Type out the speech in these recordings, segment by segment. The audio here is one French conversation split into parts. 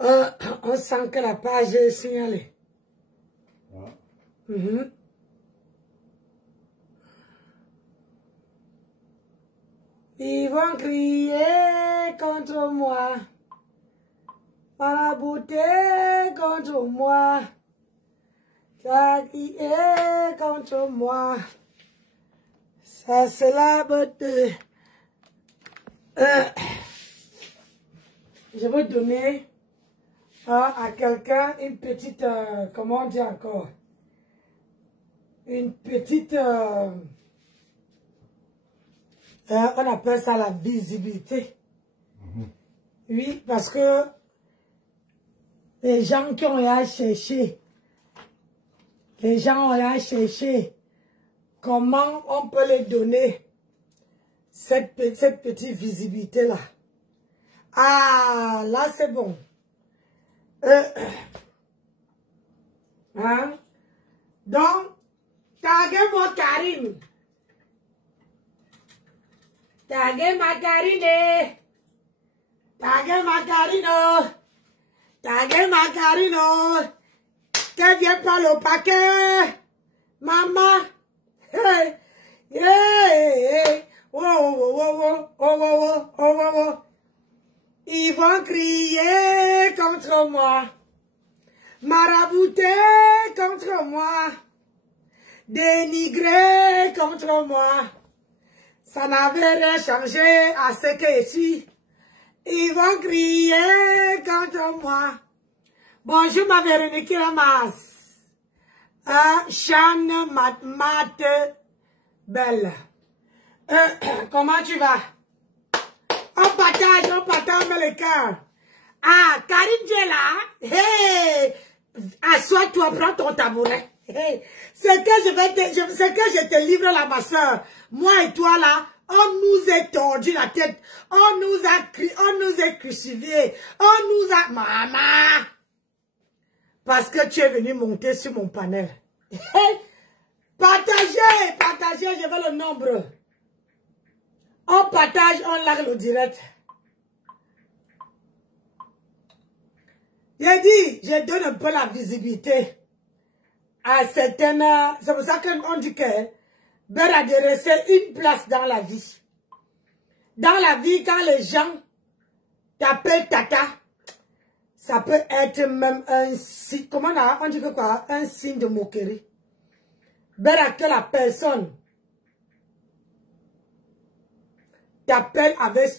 On sent que la page est signalée. Ah. Ils vont crier contre moi, marabouter contre moi, ça crier contre moi. Ça c'est la beauté. Je vais donner à quelqu'un une petite, comment on dit encore, une petite, on appelle ça la visibilité. Oui, parce que les gens qui ont à chercher, comment on peut les donner cette petite visibilité-là. Ah, là c'est bon. Hein? Donc, taguez-moi Karine. Taguez ma Karine. Taguez ma Karine. Taguez ma Karine. Qu'elle vient par le paquet. Maman. Hey. Yeah. Oh, oh, oh, oh, oh, oh, oh, oh, oh. Ils vont crier contre moi, marabouter contre moi, dénigrer contre moi. Ça n'avait rien changé à ce que je suis. Ils vont crier contre moi. Bonjour ma Véronique Ramas. Chane Mat Belle. Comment tu vas? On partage, on met le cœur. Ah, Karine, tu es là? Hey! Assois-toi, prends ton tabouret. Hey! C'est que je te livre là, ma soeur. Moi et toi là, on nous a tordu la tête. On nous a crucifiés. On nous a... Maman! Parce que tu es venu monter sur mon panel. Hey! Partagez, je veux le nombre. On partage, on like le direct. J'ai dit, je donne un peu la visibilité à certaines... C'est pour ça qu'on dit que Belle a dressé une place dans la vie. Dans la vie, quand les gens t'appellent Tata, ça peut être même un signe... Comment on dit que quoi? Un signe de moquerie. Belle a que la personne t'appelle avec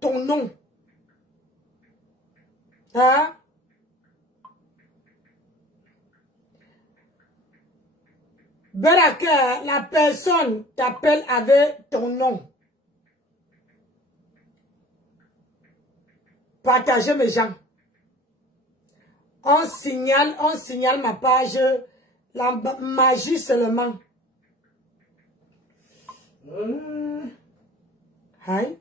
ton nom. Hein? Beraka, la personne t'appelle avec ton nom. Partagez mes gens. On signale ma page, la magie seulement. Hi.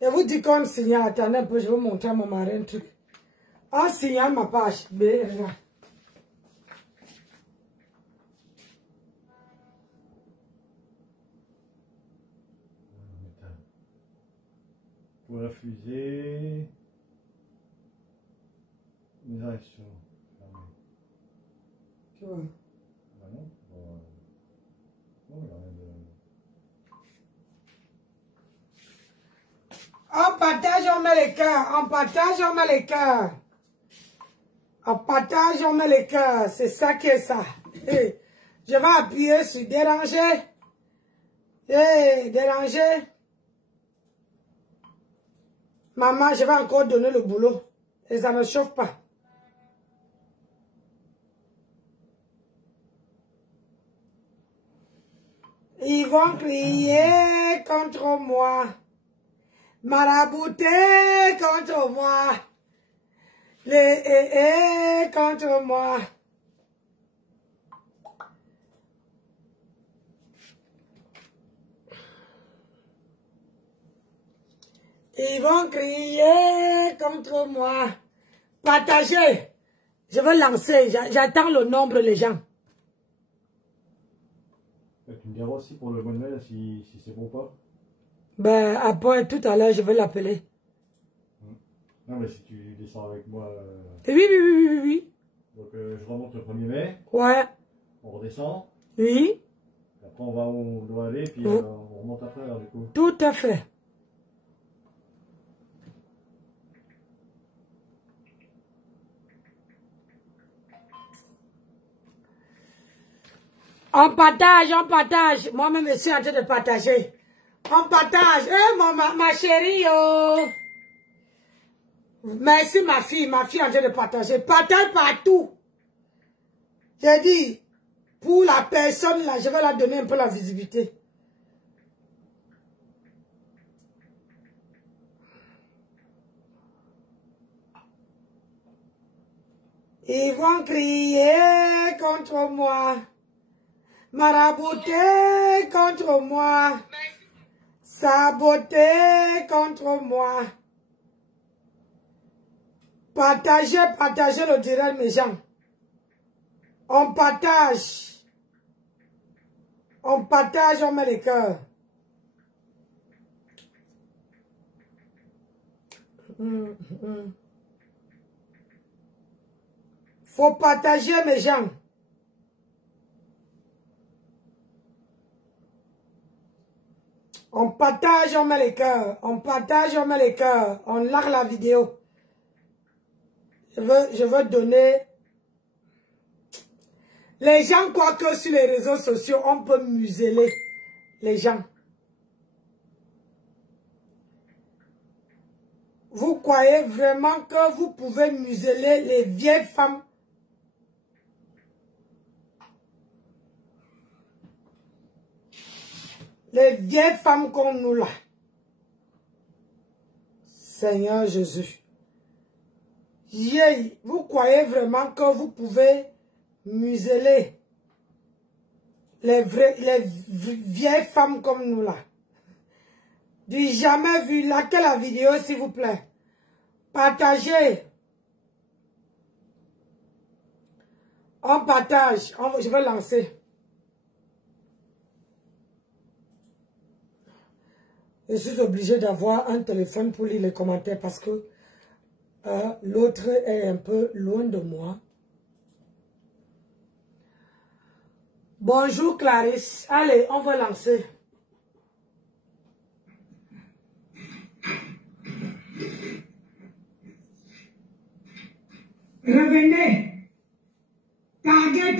Je vous dis qu'on signale, attendez un peu, je vais vous montrer à mon mari un truc. On signale ma page. Regarde. Pour refuser une réaction. Tu vois. Ah non, On partage, on met les cœurs. On partage, on met les cœurs. On partage, on met les cœurs. C'est ça qui est ça. Hey. Je vais appuyer sur déranger. Hey, déranger. Maman, je vais encore donner le boulot. Et ça ne me chauffe pas. Ils vont crier contre moi. Marabouter contre moi. Les contre moi. Ils vont crier contre moi. Partagez. Je vais lancer. J'attends le nombre, les gens. Tu me diras aussi pour le mois de mai si c'est bon ou pas. Ben, après, tout à l'heure, je vais l'appeler. Non, mais si tu descends avec moi. Oui. Donc, je remonte le 1er mai. Ouais. On redescend. Oui. Après, on va où on doit aller. Puis on remonte après, alors, du coup. Tout à fait. On partage. Moi-même, je suis en train de partager. On partage. Ma chérie, oh. Merci, ma fille en train de partager. Partage partout. J'ai dit, pour la personne, là, je vais la donner un peu la visibilité. Ils vont crier contre moi. Marabouter contre moi. Saboter contre moi. Partagez le direct, mes gens. On partage, on met les cœurs. Faut partager, mes gens. On partage, on met les cœurs. On partage, on met les cœurs. On largue la vidéo. Je veux donner... Les gens croient que sur les réseaux sociaux, on peut museler les gens. Vous croyez vraiment que vous pouvez museler les vieilles femmes? Les vieilles femmes comme nous là. Seigneur Jésus. Vous croyez vraiment que vous pouvez museler les vieilles femmes comme nous là? Du jamais vu. Laquelle la vidéo, s'il vous plaît? Partagez. On partage. Je vais lancer. Je suis obligée d'avoir un téléphone pour lire les commentaires parce que l'autre est un peu loin de moi. Bonjour Clarisse. Allez, on va lancer. Revenez. Taguez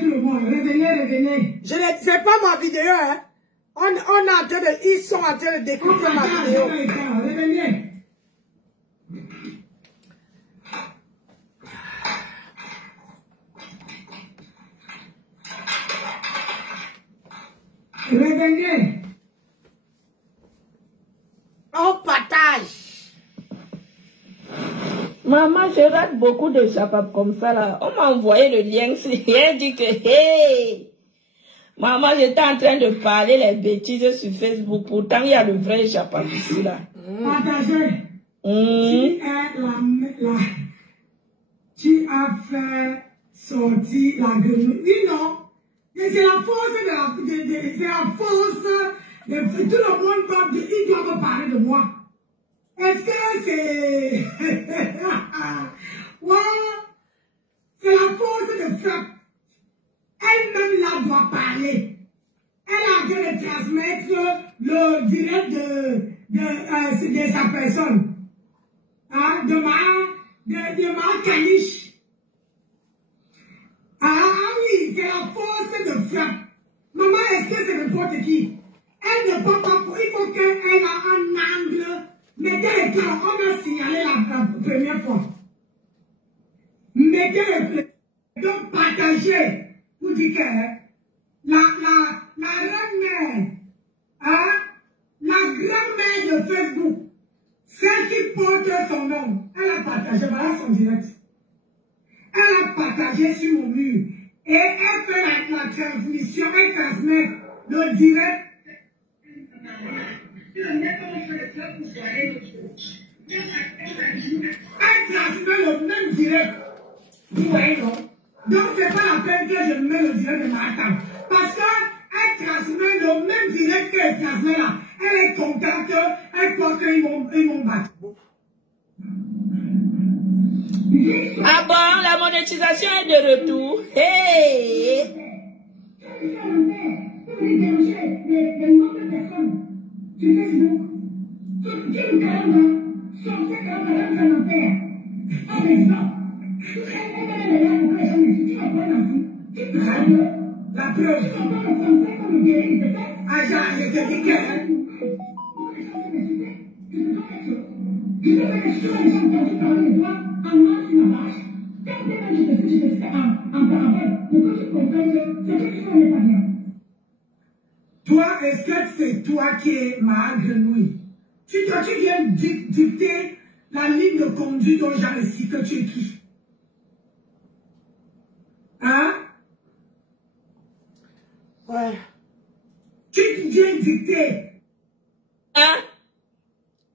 tout le monde. Revenez. C'est pas ma vidéo, hein. Ils sont en train de découvrir ma vidéo. Revenez. Revenez. On partage. Maman, je rate beaucoup de chapap comme ça là. On m'a envoyé le lien, c'est rien dit que hey. Maman, j'étais en train de parler les bêtises sur Facebook. Pourtant, il y a le vrai chapap ici là. Partagez. Tu as fait sortir la grenouille. Oui, non. C'est la force c'est la force de tout le monde il doit me parler de moi. Est-ce que c'est... ouais, c'est la force de frappe. Elle-même là doit parler. Elle a de transmettre le direct de sa personne. Hein, de ma caniche. Ah oui, c'est la force de frappe. Maman, est-ce que c'est n'importe qui? Elle ne peut pas, il faut qu'elle a un angle. Mettez le plan, on a signalé la première fois. Mettez le plan. Donc, partagez. Vous dites que la reine-mère, hein, la grand-mère de Facebook, celle qui porte son nom, elle a partagé, voilà son direct. Elle a partagé sur mon mur. Et elle fait la transmission, elle transmet le direct. direct. Vous voyez, non? Donc, c'est pas la peine que je mets le direct de Matam. Parce qu'elle transmet le même direct qu'elle transmet là. Elle est contente, elle croit qu'ils m'ont battu. Ah bon, la monétisation est de retour. Hey! La preuve. Ah, je te dis que... Toi, est-ce que c'est toi qui es ma grenouille? Tu viens dicter la ligne de conduite aux gens ici que tu écris. Hein? Ouais. Tu viens dicter. Hein?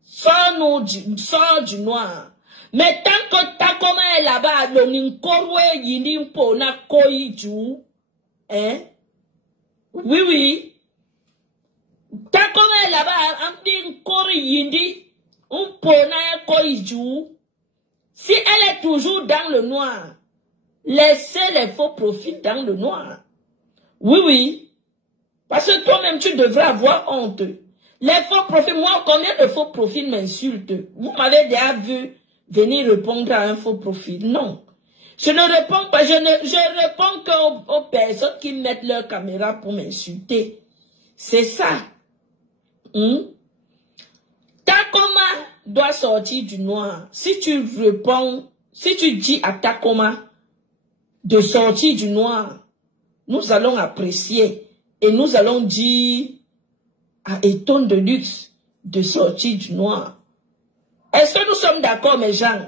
Sors du noir. Mais tant que ta comme est là-bas, l'onkorwe yinimpo na koiju. Hein? Oui, oui. Ta comme est là-bas, un kori yindi, un pona koiju. Si elle est toujours dans le noir, laissez les faux profils dans le noir. Oui, oui. Parce que toi-même, tu devrais avoir honte. Les faux profils, moi, combien de faux profils m'insultent? Vous m'avez déjà vu venir répondre à un faux profil? Non. Je ne réponds pas, je réponds qu'aux personnes qui mettent leur caméra pour m'insulter. C'est ça. Takoma doit sortir du noir. Si tu réponds, si tu dis à Takoma de sortir du noir, nous allons apprécier et nous allons dire à Eton de luxe de sortir du noir. Est-ce que nous sommes d'accord, mes gens?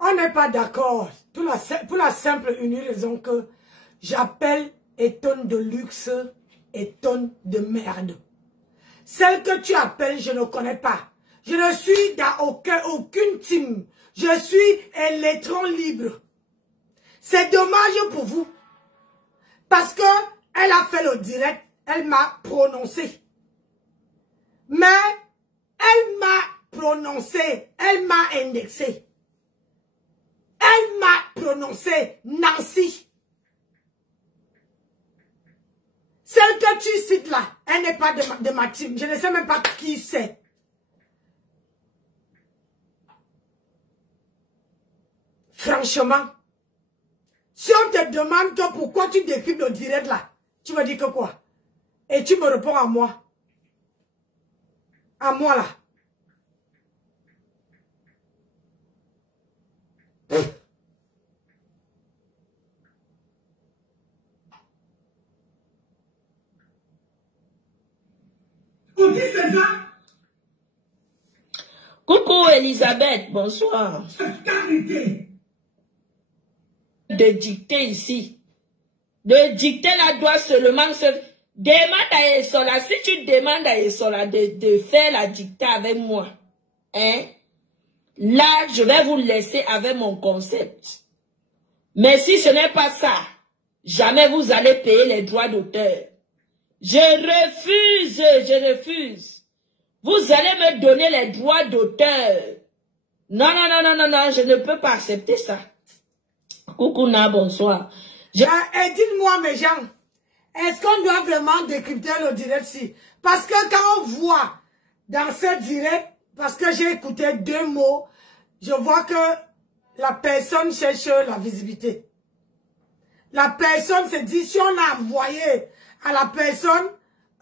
On n'est pas d'accord. Pour la simple et unique raison que j'appelle Eton de luxe Eton de merde. Celle que tu appelles, je ne connais pas. Je ne suis dans aucune team. Je suis électron libre. C'est dommage pour vous. Parce que elle a fait le direct. Elle m'a prononcé. Mais elle m'a prononcé. Elle m'a indexé. Elle m'a prononcé Nancy. Celle que tu cites là, elle n'est pas de ma team. Je ne sais même pas qui c'est. Franchement, si on te demande toi pourquoi tu décryptes le direct là, tu me dis que quoi? Et tu me réponds à moi. À moi là. On dit c'est ça? Coucou Elisabeth, bonsoir. Carité. De dicter ici. De dicter la doit seulement se... Demande à Essola, si tu demandes à Essola de faire la dictée avec moi, hein, là, je vais vous laisser avec mon concept. Mais si ce n'est pas ça, jamais vous allez payer les droits d'auteur. Je refuse. Vous allez me donner les droits d'auteur. Non, je ne peux pas accepter ça. Coucou, bonsoir. Dites-moi, mes gens, est-ce qu'on doit vraiment décrypter le direct-ci? Parce que quand on voit dans ce direct, parce que j'ai écouté 2 mots, je vois que la personne cherche la visibilité. La personne se dit, si on a envoyé à la personne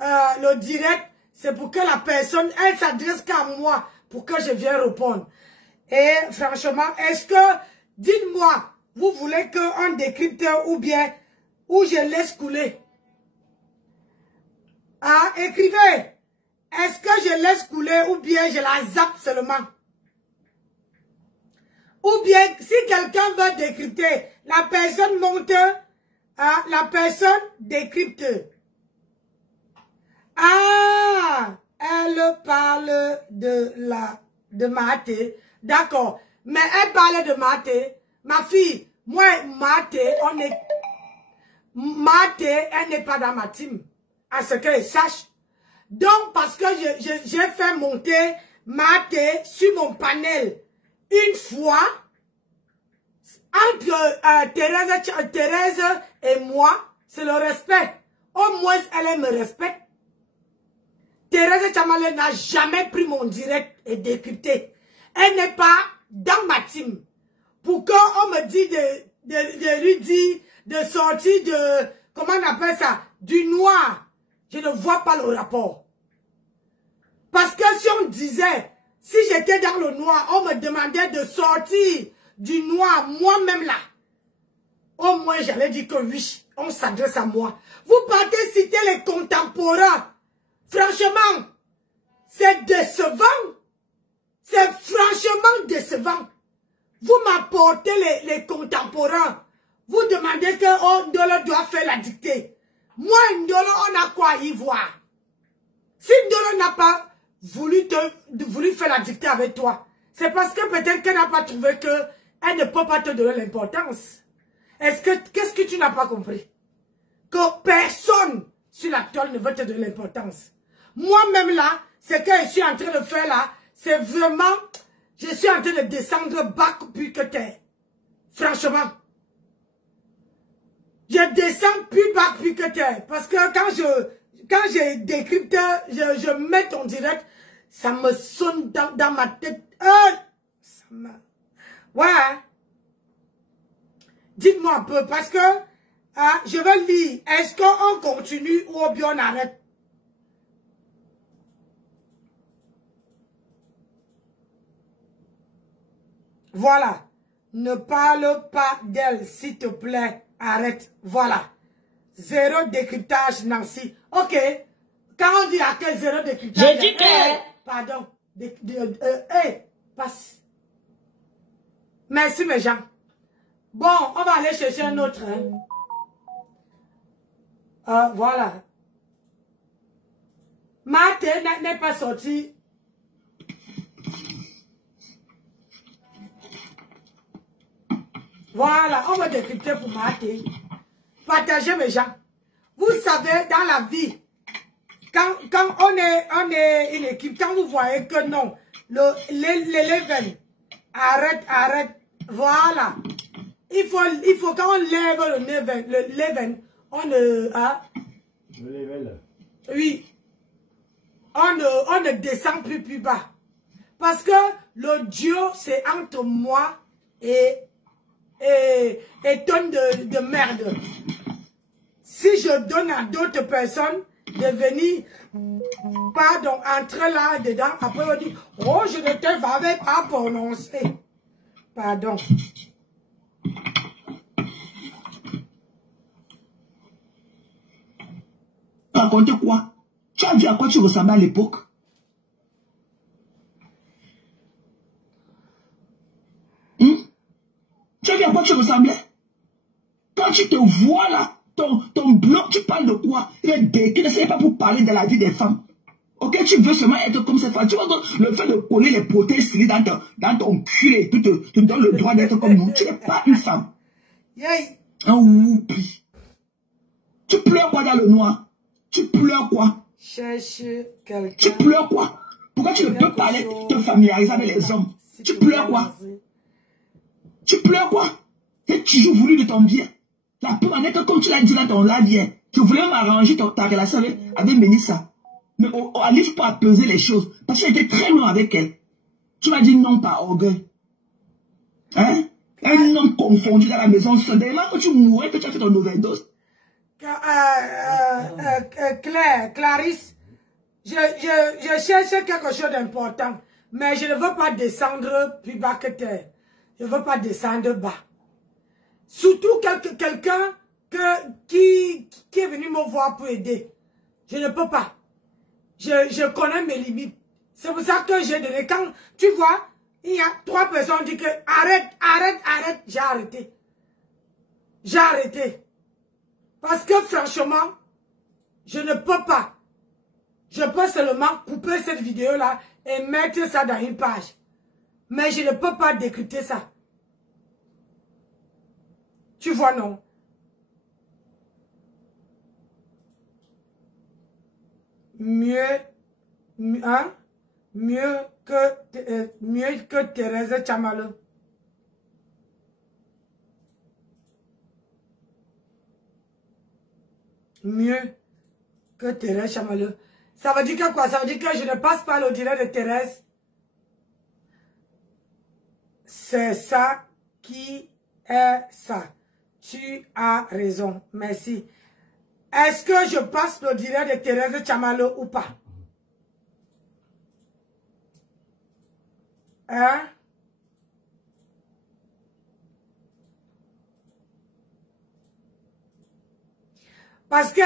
le direct, c'est pour que la personne, elle s'adresse qu'à moi, pour que je vienne répondre. Et franchement, est-ce que, dites-moi, vous voulez qu'on décrypte ou bien, ou je laisse couler? Ah, écrivez. Est-ce que je laisse couler ou bien je la zappe seulement? Ou bien, si quelqu'un veut décrypter, la personne monte, la personne décrypte. Ah, elle parle de Mahaté. D'accord. Mais elle parlait de Maté. Ma fille, moi, Maté, on est... Maté, elle n'est pas dans ma team. À ce qu'elle sache. Donc, parce que j'ai fait monter Maté sur mon panel une fois, entre Thérèse et moi, c'est le respect. Au moins, elle me respecte. Thérèse Tchamalé n'a jamais pris mon direct et décrypté. Elle n'est pas dans ma team. Pour qu'on me dise de lui dire, de sortir de, comment on appelle ça, du noir. Je ne vois pas le rapport. Parce que si on disait, si j'étais dans le noir, on me demandait de sortir du noir, moi-même là. Au moins, j'allais dire que oui, on s'adresse à moi. Vous partez citer les contemporains. Franchement, c'est décevant. C'est franchement décevant. Vous m'apportez les contemporains. Vous demandez que oh, Ndolo doit faire la dictée. Moi, Ndolo, on a quoi à y voir? Si Ndolo n'a pas voulu faire la dictée avec toi, c'est parce que peut-être qu'elle n'a pas trouvé qu'elle ne peut pas te donner l'importance. Qu'est-ce que tu n'as pas compris? Que personne sur la toile ne veut te donner l'importance. Moi-même là, ce que je suis en train de faire là, c'est vraiment, je suis en train de descendre bas plus que terre. Franchement. Je descends plus bas plus que terre. Parce que quand je décrypte, je mets ton direct, ça me sonne dans ma tête. Ouais. Dites-moi un peu, parce que je vais lire. Est-ce qu'on continue ou bien on arrête? Voilà. Ne parle pas d'elle, s'il te plaît. Arrête. Voilà. Zéro décryptage, Nancy. Ok. Quand on dit à quel zéro décryptage... Je dis que... Pardon. Passe. Merci, mes gens. Bon, on va aller chercher un autre. Hein. Voilà. Maté n'est pas sorti. Voilà, on va décrypter pour Maté. Partagez, mes gens. Vous savez, dans la vie, quand on est une équipe, quand vous voyez que non, l'eleven, arrête, voilà. Il faut quand on lève l'eleven, on ne... Le level. Oui. On ne descend plus bas. Parce que le duo, c'est entre moi et tonne de merde. Si je donne à d'autres personnes de venir, pardon, entrer là-dedans, après on dit, oh, je ne t'avais pas prononcé. Pardon. Raconter quoi? Tu as vu à quoi tu ressemblais à l'époque? Tu as vu à quoi tu ressemblais? Quand tu te vois là, ton bloc, tu parles de quoi? Il est décrit, ce n'est pas pour parler de la vie des femmes. Ok, tu veux seulement être comme cette femme. Tu vois, le fait de coller les prothèses dans ton cul et tout te donne le droit d'être comme nous. Tu n'es pas une femme. Un whoopi. Tu pleures quoi dans le noir? Tu pleures quoi? Cherche quelqu'un. Tu pleures quoi? Pourquoi tu ne peux pas aller te familiariser avec les hommes? Tu pleures quoi? Tu pleures quoi? J'ai toujours voulu de ton bien. La preuve en est que comme tu l'as dit dans ton live hier, je voulais m'arranger ta relation avec Mélissa. Mais on n'arrive pas à peser les choses. Parce que j'étais très loin avec elle. Tu m'as dit non par orgueil. Hein? Un homme confondu dans la maison, soudainement que tu mourrais, que tu as fait ton overdose. Clarisse, je cherche quelque chose d'important. Mais je ne veux pas descendre plus bas que terre. Je ne veux pas descendre bas. Surtout quelqu'un qui est venu me voir pour aider. Je ne peux pas. Je connais mes limites. C'est pour ça que j'ai donné. Quand tu vois, il y a 3 personnes qui disent que arrête. J'ai arrêté. J'ai arrêté. Parce que franchement, je ne peux pas. Je peux seulement couper cette vidéo-là et mettre ça dans une page. Mais je ne peux pas décrypter ça. Tu vois, non? Mieux que Thérèse Tchamalo. Mieux que Thérèse Tchamalo. Ça veut dire que quoi? Ça veut dire que je ne passe pas le direct de Thérèse. C'est ça qui est ça. Tu as raison. Merci. Est-ce que je passe le direct de Thérèse Tchamalo ou pas? Hein? Parce que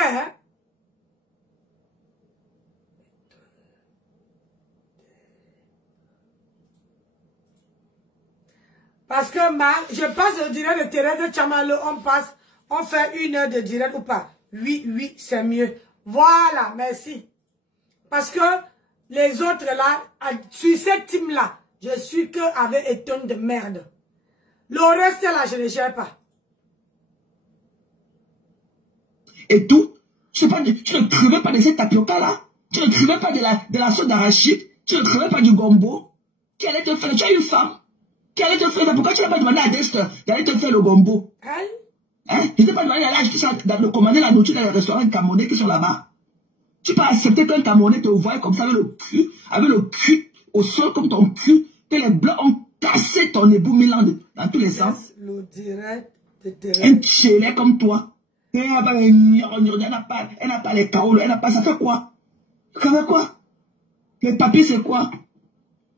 je passe le direct de Thérèse Tchamalo, on fait 1 heure de direct ou pas? Oui, c'est mieux. Voilà, merci. Parce que les autres là, sur cette team là, je suis que avec un tonne de merde. Le reste là, je ne gère pas. Et tout, tu ne crevais pas de cette tapioca là. Tu ne crevais pas de la sauce d'arachide. Tu ne crevais pas du gombo. Qui allait te faire? Tu as une femme qui allait te faire ça. Pourquoi tu n'as pas demandé à Dest d'aller te faire le gombo? Hein? Je t'ai pas demandé d'aller commander la nourriture dans les restaurants camerounais qui sont là-bas. Tu peux accepter qu'un Camerounais te voie comme ça avec le cul au sol comme ton cul, que les blancs ont cassé ton ébout Milan dans tous les sens. Le direct de Thérèse. Un tchélet comme toi. Elle n'a pas les caoles, elle n'a pas ça. Fait quoi? Ça fait quoi? Les papiers, c'est quoi?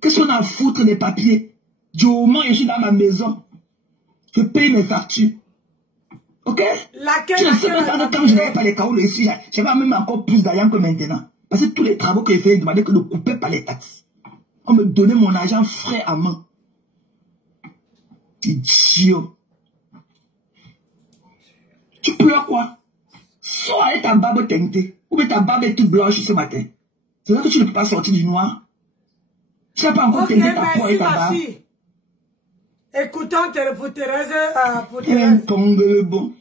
Qu'est-ce qu'on a à foutre des papiers? Du moment où je suis dans ma maison, je paye mes factures. Ok? Tu ne sais pas quand je n'avais pas les caoles ici, j'avais même encore plus d'argent que maintenant. Parce que tous les travaux que j'ai fait, ils demandaient que je ne coupais pas les taxes. On me donnait mon argent frais à main. Idiot. Tu pleures quoi? Sors avec ta barbe teintée. Ou bien ta barbe est toute blanche ce matin. C'est là que tu ne peux pas sortir du noir. Tu n'as pas encore teinté ta peau avec ta barbe. Écoutons pour Thérèse. Bon.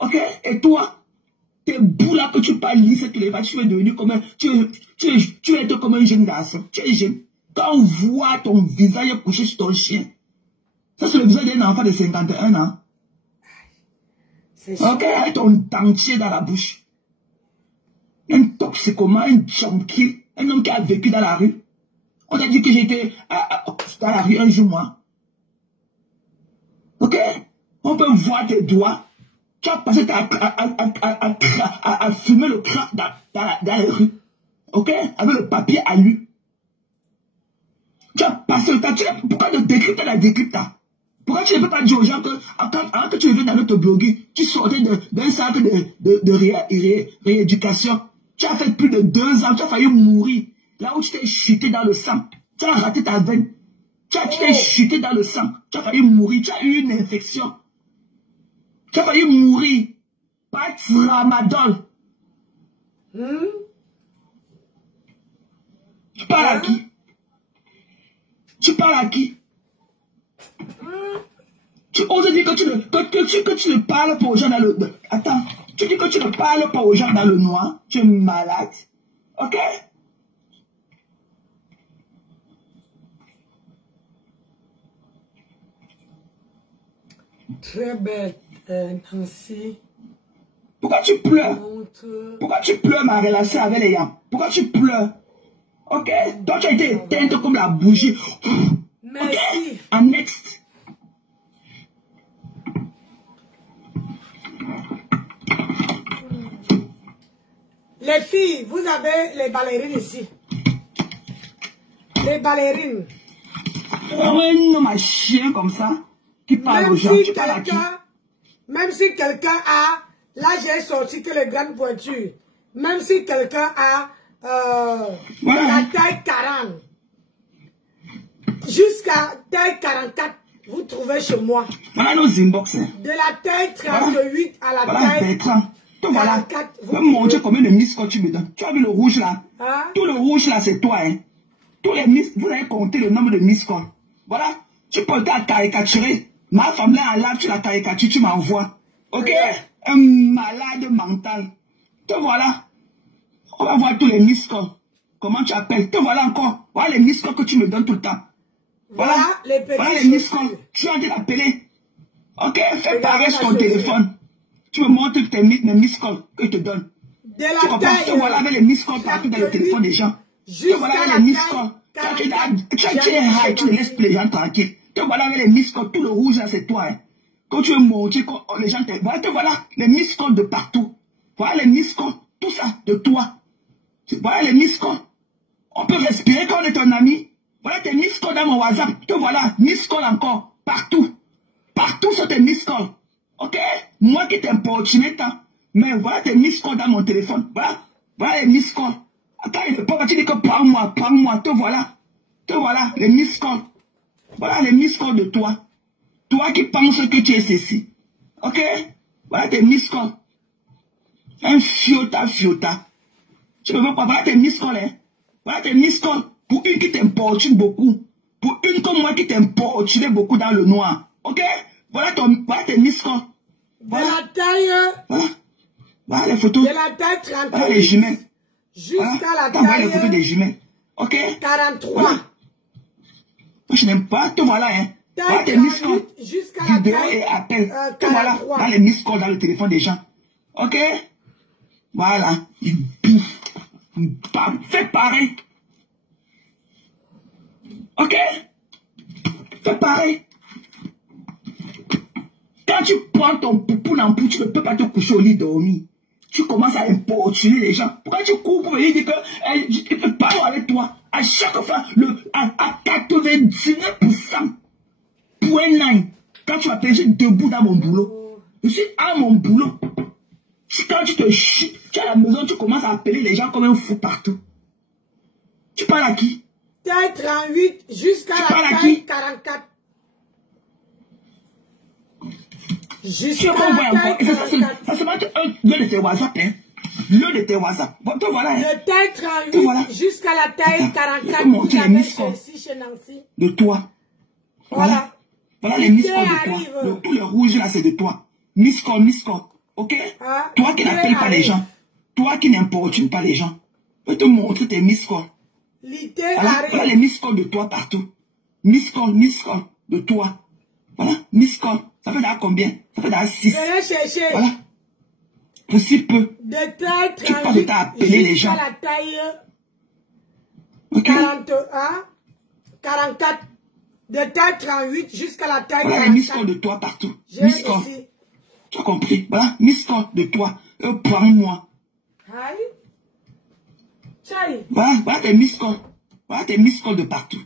Ok? Et toi, tes bouts là que tu parles lisses, tu es devenu comme un... Tu es comme un jeune garçon. Tu es jeune. Quand on voit ton visage couché sur ton chien, ça c'est le visage d'un enfant de 51 ans. Ok, avec ton dentier dans la bouche. Un toxicomane, un junkie, un homme qui a vécu dans la rue. On a dit que j'étais dans la rue un jour, moi. Ok? On peut voir tes doigts. Tu as passé à fumer le crack dans les rues. Ok? Avec le papier à lui. Tu as passé le temps. Pourquoi ne décrypter la décrypta? Pourquoi tu ne peux pas dire aux gens que, avant que tu viennes dans notre bloguer, tu sortais d'un cercle de rééducation. Tu as fait plus de 2 ans, tu as failli mourir. Là où tu t'es chuté dans le sang. Tu as raté ta veine. Tu t'es chuté dans le sang. Tu as failli mourir. Tu as eu une infection. Tu as failli mourir. Pas de tramadol. Tu parles à qui? Tu parles à qui? Tu oses dire que tu ne parles pas aux gens dans le... Attends, tu dis que tu ne parles pas aux gens dans le noir. Tu es malade. Ok? Très belle, Nancy. Pourquoi tu pleures? Pourquoi tu pleures ma relation avec les gens? Pourquoi tu pleures? Ok? Toi, tu as été éteinte comme la bougie. Merci. Ok? En next. Les filles, vous avez les ballerines ici. Les ballerines. Un homme à chien comme ça, qui parle aux gens, tu parles à qui? Même si quelqu'un a, là j'ai sorti que les grandes pointures, même si quelqu'un a la taille 40, jusqu'à taille 44, vous trouvez chez moi. Voilà nos inbox. De la taille 38 à la taille 44. Voilà. Je vais me montrer combien de miss tu me donnes. Tu as vu le rouge là? Tout le rouge là, c'est toi. Hein? Tous les miss, vous avez compté le nombre de miss. Voilà. Tu peux te caricaturer. Ma femme là en live, tu la caricatures, tu m'envoies. Ok? Un malade mental. Te voilà. On va voir tous les miscalls. Comment tu appelles? Te voilà encore. Voilà les miscalls que tu me donnes tout le temps. Voilà les petits. Voilà les miscalls. Tu as dû l'appeler. Ok? Fais pareil sur ton téléphone. Tu me montres mes miscalls que je te donne. De la taille. Te voilà avec les miscalls partout dans le téléphone des gens. Te voilà avec les miscalls. Tu ne laisses plus les gens tranquilles. Te voilà avec les miscalls. Tout le rouge là, c'est toi. Hein. Quand tu veux montrer, les gens te... Voilà, te voilà les miscalls de partout. Voilà les miscalls. Tout ça de toi. Voilà les miscalls. On peut respirer quand on est ton ami. Voilà tes miscalls dans mon WhatsApp. Te voilà, miscalls encore. Partout. Partout sur tes miscalls. Ok? Moi qui t'importunais tant. Mais voilà tes miscalls dans mon téléphone. Voilà. Voilà les miscalls. Attends, il ne peut pas dire que prends-moi. Te voilà. Te voilà, les miscalls. Voilà les miscalls de toi. Toi qui penses que tu es ceci. Ok? Voilà tes miscalls. Un fiota. Tu ne veux pas. Voilà tes miscalls. Hein? Voilà tes miscalls. Pour une qui t'importune beaucoup. Pour une comme moi qui t'importune beaucoup dans le noir. Ok? Voilà tes miscalls. Voilà. De la taille. Voilà. Voilà les photos. De la taille 38. Voilà les jumelles. Jusqu'à voilà. La taille. Voilà les photos des jumelles. Ok? 43. Voilà. Moi, je n'aime pas. Te voilà, hein. Voilà tes miscalls. Jusqu'à la Vidéo taille. et appel. Te voilà. Voilà les miscalls dans le téléphone des gens. Ok? Voilà. Fais pareil. Ok? Fais pareil. Quand tu prends ton poupou l'ampou, tu ne peux pas te coucher au lit dormir. Tu commences à importuner les gens. Pourquoi tu cours pour venir dire que je ne parle avec toi? À chaque fois, à 99%, point 9, quand tu m'appelles, je suis debout dans mon boulot. Je suis à mon boulot. Quand tu te chies, tu es à la maison, tu commences à appeler les gens comme un fou partout. Tu parles à qui? Taille 38 jusqu'à la taille 44. Jusqu'à la taille 44. Ça se met l'un de tes WhatsApp, hein. L'un de tes WhatsApp. Bon, toi, voilà. Hein. De taille 38 voilà. jusqu'à la taille 44. Vous avez chez Nancy. De toi. Voilà. Voilà les miscalls de toi. Tous les rouges là, c'est de toi. Miscall. Ok? Ah, toi qui n'appelles pas les gens. Toi qui n'importunes pas les gens. Je vais te montrer tes miscalls. Voilà les miscalls de toi partout. Miscall de toi. Voilà, miscall. Ça fait d'ailleurs combien? Ça fait d'ailleurs 6. Chercher. Voilà. Aussi peu. De taille 38 jusqu'à la taille okay. 44. De taille 38 jusqu'à la taille 44. Voilà les miscalls de toi partout. Miscall. Tu as compris? Voilà, miscall de toi. Prends-moi. Voilà tes miscalls. Voilà tes miscalls de partout.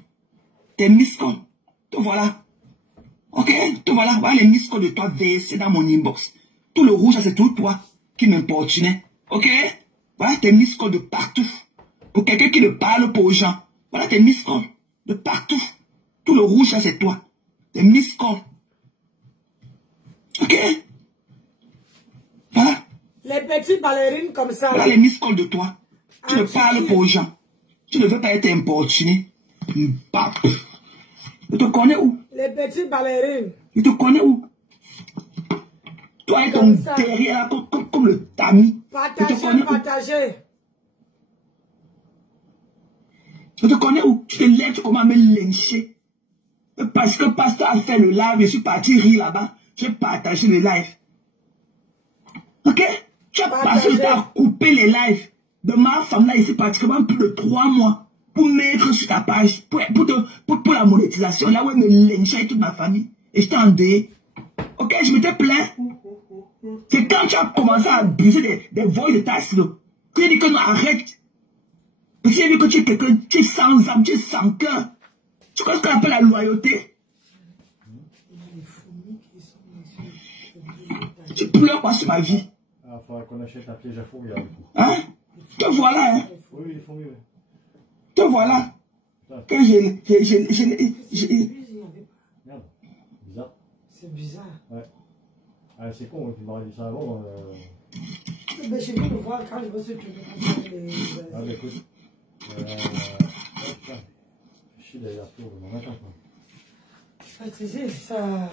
Tes miscalls. Te voilà. Ok? Te voilà. Voilà les miscalls de toi versés dans mon inbox. Tout le rouge, c'est tout toi qui m'importunait. Ok? Voilà tes miscalls de partout. Pour quelqu'un qui ne parle pas aux gens. Voilà tes miscalls de partout. Tout le rouge, c'est toi. Tes miscalls. Ok? Voilà. Les petites ballerines comme ça. Voilà les miscalls de toi. Tu ne parles pas aux gens. Tu ne veux pas être importuné. Je te connais où? Les petites ballerines. Je te connais où? Toi et ton derrière comme le tamis. Partagez. Je te connais où? Tu te lèves, tu commences à me lyncher. Parce que Pasteur a fait le live, je suis parti rire là-bas. J'ai partagé le live. Ok? Tu as passé le temps à couper les lives de ma femme là ici pratiquement plus de 3 mois pour mettre sur ta page, pour la monétisation. Là où elle me lynchait avec toute ma famille. Et je t'ai endeuillé. Ok? Je m'étais plaint. C'est quand tu as commencé à abuser des voix de ta silo. Tu as dit que non, arrête. Parce que j'ai vu que tu es quelqu'un, tu es sans âme, tu es sans cœur. Tu connais ce qu'on appelle la loyauté? Tu pleures quoi sur ma vie? Ah, il faudra qu'on achète un piège à fourmis. Hein? Te voilà, hein? Oui, les fourmis, oui. Te voilà. Que Merde, bizarre. C'est bizarre. Ouais. Ah, c'est con, tu m'aurais dit ça avant. Mais je vais le voir quand je vais se tourner. Ah, bah écoute. Putain. Je suis d'ailleurs pour mon matin, quoi. Si, ça...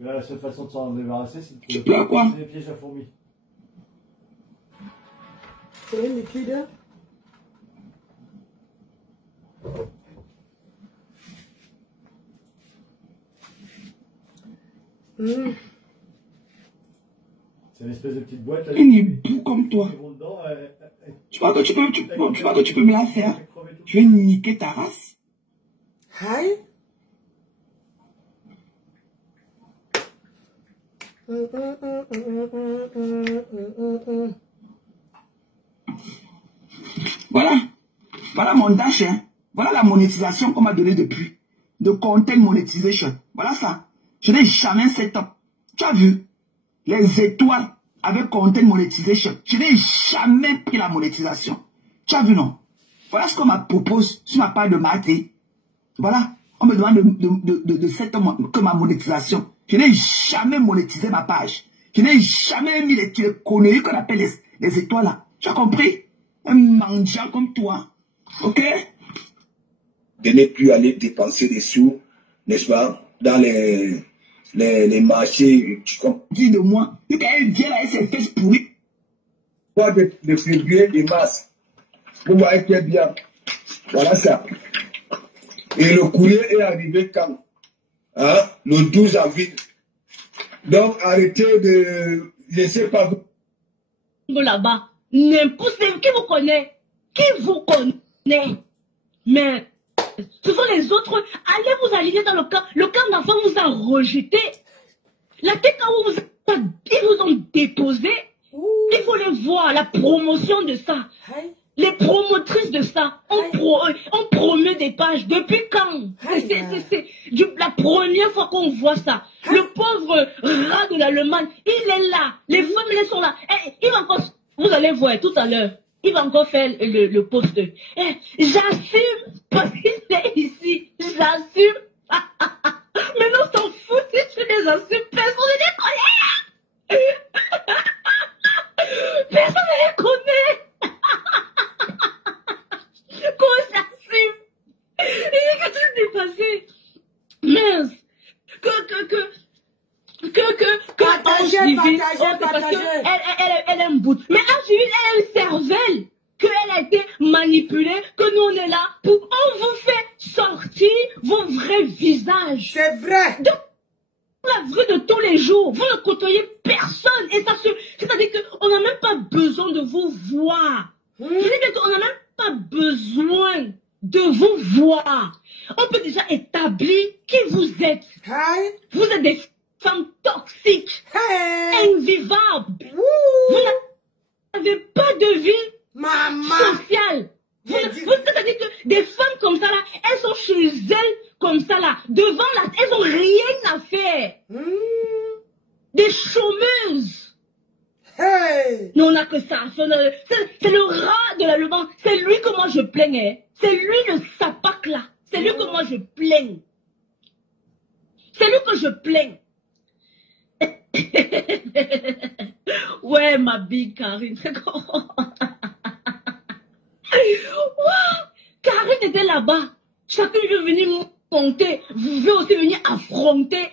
Là, la seule façon de s'en débarrasser, c'est de Tu pleures quoi? les pièges à fourmis. C'est un liquide. C'est une espèce de petite boîte. Là, Il est bout comme toi. Dedans, Tu vois que tu peux me la faire. Je vais niquer ta race. Hi. Voilà. Voilà mon dash. Hein. Voilà la monétisation qu'on m'a donnée depuis. De content monetization. Voilà ça. Je n'ai jamais setup. Tu as vu? Les étoiles avec content monetization. Je n'ai jamais pris la monétisation. Tu as vu, non? Voilà ce qu'on m'a proposé sur ma page de Maté. Voilà. On me demande de setup que ma monétisation. Je n'ai jamais monétisé ma page. Je n'ai jamais mis les conneries qu'on appelle les étoiles là. Tu as compris? Un mendiant comme toi. Ok? De ne plus aller dépenser des sous, n'est-ce pas, dans les marchés. Tu comprends? Dis de moi. Tu quand elle vient là, elle s'est fait pourrir. Pas de distribuer des masses. Vous voyez très bien. Voilà ça. Et le courrier est arrivé quand? Hein? Le 12 avril. Donc arrêtez de laisser pas là-bas. N'importe qui vous connaît. Qui vous connaît? Mais ce sont les autres. Allez vous aligner dans le camp. Le camp d'enfants vous a rejeté. La tête où ils vous ont déposé. Il faut les voir. La promotion de ça. Les promotrices de ça. On promeut des pages. Depuis quand? C'est la première fois qu'on voit ça. Le pauvre rat de l'Allemagne, il est là. Les femmes, elles sont là. Il va encore, vous allez voir tout à l'heure. Il va encore faire le post. J'assume parce qu'il est ici. J'assume. Mais non, s'en fout si tu les assumes. Personne ne les connaît. Personne ne les connaît. Comment j'assume? Il y a quelque chose de passé. Mince. Partagez. Elle aime bout. Mais Angivine, elle a une cervelle. Qu'elle a été manipulée. Que nous, on est là. On vous fait sortir vos vrais visages. C'est vrai. Donc, la vraie de tous les jours. Vous ne côtoyez personne. Et ça, c'est-à-dire qu'on n'a même pas besoin de vous voir. C'est-à-dire qu'on n'a même pas besoin de vous voir. On peut déjà établir qui vous êtes. Vous êtes des femmes toxiques, invivables. Vous n'avez pas de vie sociale. C'est-à-dire que des femmes comme ça, là, elles sont chez elles comme ça, là, devant la... Elles n'ont rien à faire. Des chômeuses. Nous, on n'a que ça. C'est le rat de l'Allemand. C'est lui que moi je plains. C'est lui le sapac, là. C'est lui que moi je plains. C'est lui que je plains. Ouais, ma big Karine. Karine était là-bas. Chacun veut venir monter. Vous voulez aussi venir affronter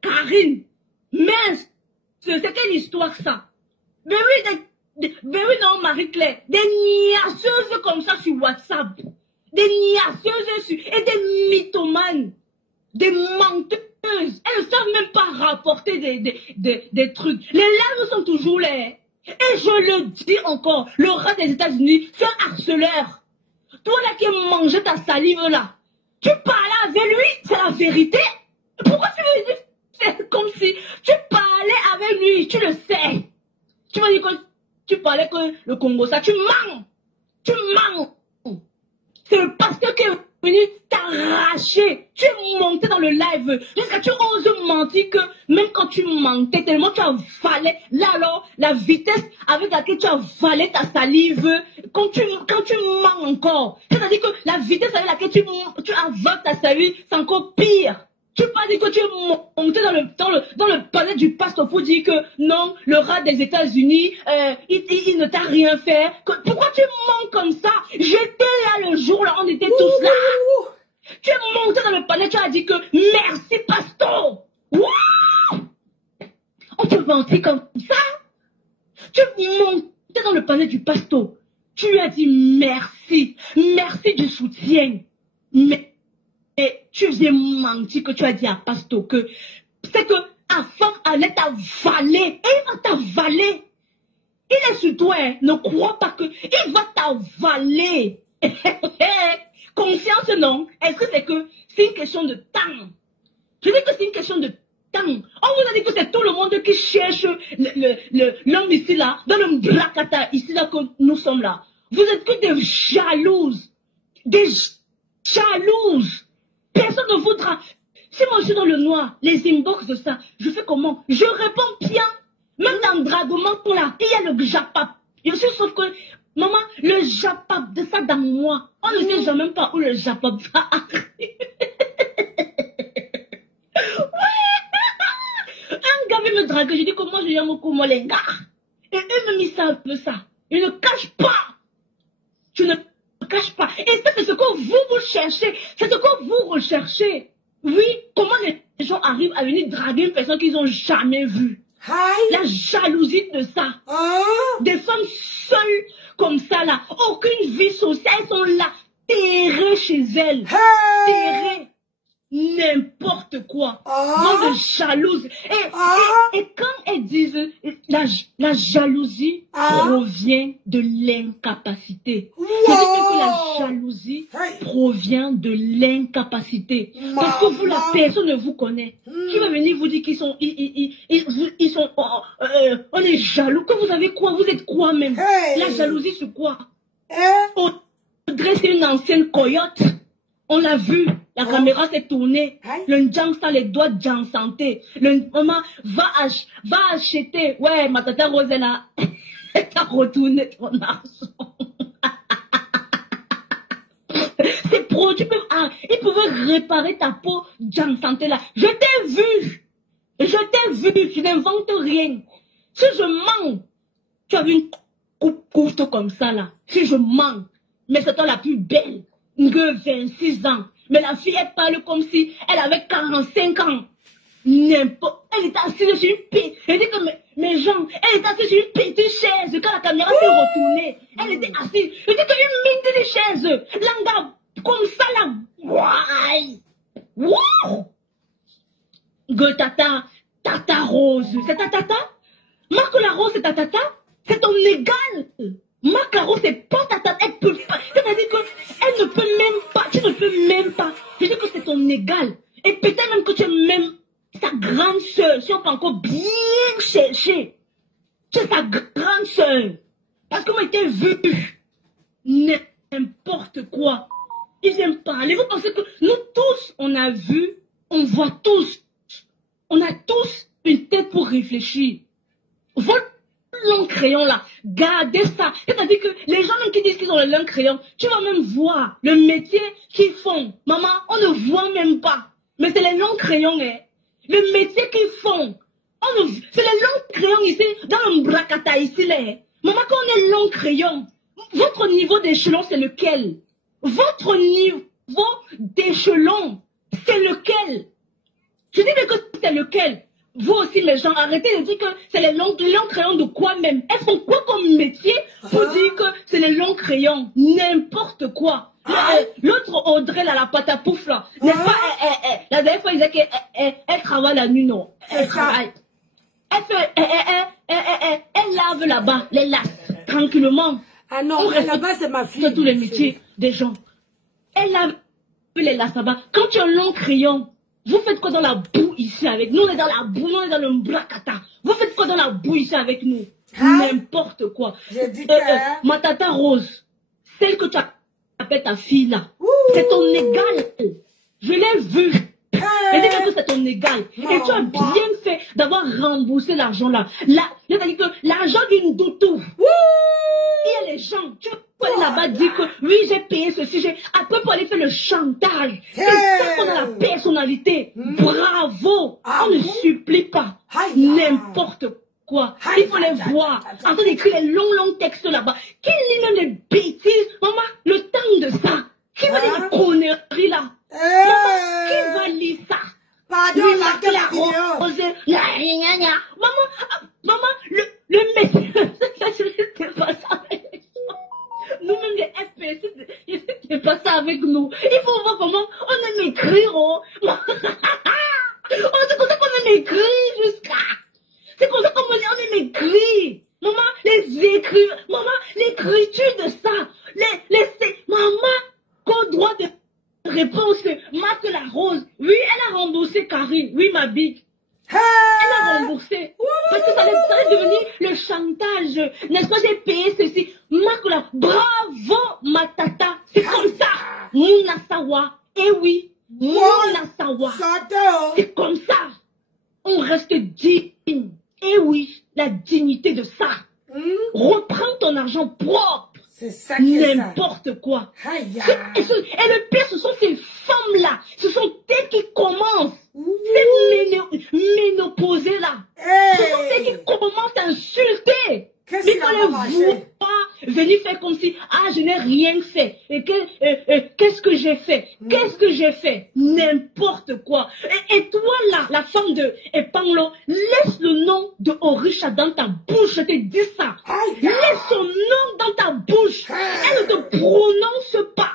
Karine. Mais c'est quelle histoire ça? Mais oui, non, Marie-Claire. Des niasseuses comme ça sur WhatsApp. Des niasseuses et des mythomanes. Des menteuses. Elles ne savent même pas rapporter des trucs. Les larmes sont toujours là. Et je le dis encore, le rat des États-Unis, c'est un harceleur. Toi là qui manges ta salive là, tu parlais avec lui, c'est la vérité. Pourquoi tu veux dire c'est comme si tu parlais avec lui, tu le sais. Tu m'as dit que tu parlais que le Congo, ça, tu mens. Tu mens. C'est le pasteur qui est venu t'arracher. Tu es monté dans le live. Jusqu'à tu oses mentir que même quand tu mentais, tellement tu avalais. Là alors, la vitesse avec laquelle tu avalais ta salive, quand tu mens encore. C'est-à-dire que la vitesse avec laquelle tu avales ta salive, c'est encore pire. Tu pas dit que tu es monté dans le palais du pasteur pour dire que non, le rat des États-Unis, il ne t'a rien fait. Pourquoi tu mens comme ça? J'étais là le jour-là, on était tous là. Tu es monté dans le palais, tu as dit que merci, pasteur. On te mentit comme ça. Tu es monté dans le palais du pasteur. Tu lui as dit merci. Merci du soutien. Mais tu viens mentir que tu as dit à pasteur que c'est que la femme allait t'avaler. Et il va t'avaler. Il est sur toi. Hein. Ne crois pas que il va t'avaler. Confiance, non. Est-ce que c'est une question de temps? Je dis que c'est une question de temps. On vous a dit que c'est tout le monde qui cherche l'homme ici là, dans le bracata ici là que nous sommes là. Vous êtes que des jalouses. Des jalouses. Personne ne voudra. Si moi je suis dans le noir, les inbox de ça, je fais comment? Je réponds bien. Même dans le dragoman là, il y a le japap. Je suis sauf que, maman, le japap de ça dans moi, on ne sait jamais pas où le japap va arriver. Un gars vient me draguer, je dis comment je viens beaucoup moi les gars. Et eux-mêmes ils savent ça. Ils ne cachent pas. Tu ne caches pas. Et ça c'est ce que vous cherchez. C'est ce que vous recherchez. Oui, comment les gens arrivent à venir draguer une personne qu'ils n'ont jamais vue. La jalousie de ça. Des femmes seules comme ça là. Aucune vie sociale. Elles sont là. Terrées chez elles. Terrées. N'importe quoi. Dans de jalousie. Et quand elles disent la jalousie provient de l'incapacité. C'est que la jalousie provient de l'incapacité. Parce que vous, la personne ne vous connaît. Qui va venir vous dire qu'ils sont, on est jaloux. Que vous avez quoi? Vous êtes quoi même? La jalousie c'est quoi? Audrey c'est une ancienne coyote. On l'a vu. La caméra s'est tournée. Le Ndjang, ça, les doigts de Ndjang santé. Le maman va acheter. Ouais, ma tata Rose, elle a retourné ton argent. Ces produits peuvent, ils peuvent réparer ta peau Ndjang santé là. Je t'ai vu. Je n'invente rien. Si je mens, tu as vu une coupe courte comme ça là. Si je mens, mais c'est toi la plus belle. 26 ans. Mais la fille, elle parle comme si elle avait 45 ans. N'importe. Elle était assise sur une petite. Elle dit que mes gens, elle était assise sur une petite chaise. Quand la caméra s'est retournée, elle était assise. Elle dit qu'une mine de chaise. L'anga, comme ça là. Wow. Tata Rose. C'est ta tata? Marc la Rose, c'est ta tata? C'est ton égal. Marc la Rose, c'est pas ta tata. Elle peut pas. C'est-à-dire qu'elle ne peut même pas. Tu ne peux même pas. Je dis que c'est ton égal. Et peut-être même que tu es même sa grande soeur. Si on peut encore bien chercher. Tu es sa grande soeur. Parce qu'on était vu. N'importe quoi. Ils viennent parler. Vous pensez que nous tous, on a vu, on voit tous. On a tous une tête pour réfléchir. Votre long crayon là, gardez ça. C'est-à-dire que les gens même qui disent qu'ils ont le long crayon, tu vas même voir le métier qu'ils font. Maman, on ne voit même pas. Mais c'est les longs crayons, hein. Le métier qu'ils font. C'est les longs crayons ici, dans le bracata ici, là. Maman, quand on est long crayon, votre niveau d'échelon, c'est lequel? Votre niveau d'échelon, c'est lequel? Je dis que c'est lequel? Vous aussi, mes gens, arrêtez de dire que c'est les longs crayons de quoi même? Elles font quoi comme métier pour dire que c'est les longs crayons? N'importe quoi. L'autre Audrey, là, la pâte à pouf, là, n'est pas, la dernière fois, il disait qu'elle travaille la nuit, non. Elle travaille. Elle lave là-bas, les lasses, tranquillement. Ah non, là-bas, c'est ma fille. C'est tous les métiers des gens. Elle lave les lasses là-bas. Quand tu as un long crayon, vous faites quoi dans la boue ici avec nous? On est dans la boue, on est dans le bracata. Vous faites quoi dans la boue ici avec nous? N'importe quoi. Ma tata Rose, celle que tu appelles ta fille là, c'est ton égal. Je l'ai vue. Elle dit que c'est ton égal. Et tu as bien fait d'avoir remboursé l'argent là. C'est-à-dire que l'argent d'une doutou. Il y a les gens, tu peux aller là-bas dire que oui, j'ai payé ceci, après pour aller faire le chantage. C'est ça qu'on a la personnalité. Bravo. On ne supplie pas. N'importe quoi. Il faut les voir. En train d'écrire les longs textes là-bas. Qui lit même des bêtises? Maman, le temps de ça. gang FPS, c'est pas ça avec nous. Il faut voir comment on aime écrire, oh. C'est comme ça qu'on aime écrire jusqu'à. C'est comme ça qu'on aime écrire. Maman, maman, l'écriture de ça. Maman, qu'au droit de réponse, Marc la Rose. Oui, elle a remboursé Karine. Oui, ma big. Elle a remboursé. Parce que ça allait devenir le chantage. N'est-ce pas, j'ai payé ceci. Marc la, bravo, ma tata. C'est comme ça. Mounasawa. Eh oui. Mounasawa. C'est comme ça. On reste digne. Eh oui, la dignité de ça. Reprends ton argent propre. C'est ça qui est ça. N'importe quoi. Et le pire, ce sont ces femmes-là. Ce sont elles qui commencent. Ces ménopausées-là. Ce sont elles qui commencent à insulter. Mais quand elles vous pas venir faire comme si, ah, je n'ai rien fait. Et qu'est-ce que j'ai fait? Qu'est-ce que j'ai fait? N'importe quoi. Et toi, là, la femme de Epanglo, laisse le nom de Orisha dans ta bouche. Je te dis ça. Laisse son nom dans ta bouche. Elle ne te prononce pas.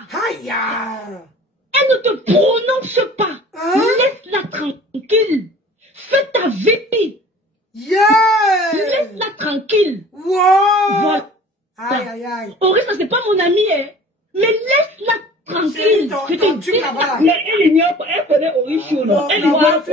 Elle ne te prononce pas. Laisse-la tranquille. Fais ta vie. Laisse-la tranquille. Voilà. Orissa, c'est pas mon amie, hein. Mais laisse-la tranquille. Je te dis ça. Mais elle ignore, elle connaît Orissa, non? Elle ignore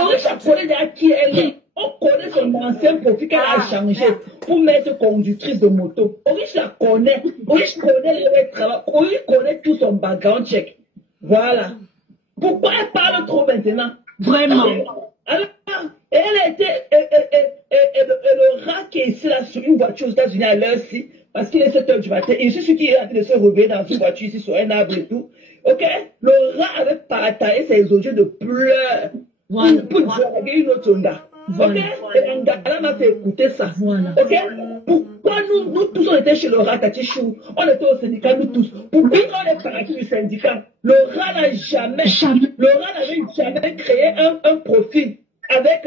Orissa connaît déjà qui elle est. On connaît son ancien profil qu'elle a changé pour mettre conductrice de moto. Orissa connaît. Orissa connaît le travail. Orissa connaît tout son background check. Voilà. Pourquoi elle parle trop maintenant? Vraiment. Alors, elle était, le rat qui est ici, là, sur une voiture aux États-Unis à l'heure-ci, parce qu'il est 7 h du matin, et je suis qui est en train de se réveiller dans une voiture ici, sur un arbre et tout. Ok? Le rat avait partagé ses yeux de pleurs pour draguer une autre Honda. Ok? Et Angala m'a fait écouter ça. Ok? Pourquoi nous tous, on était chez le rat Tatichou? On était au syndicat, nous tous. Pourquoi on est parti du syndicat? Le rat n'avait jamais créé un profil avec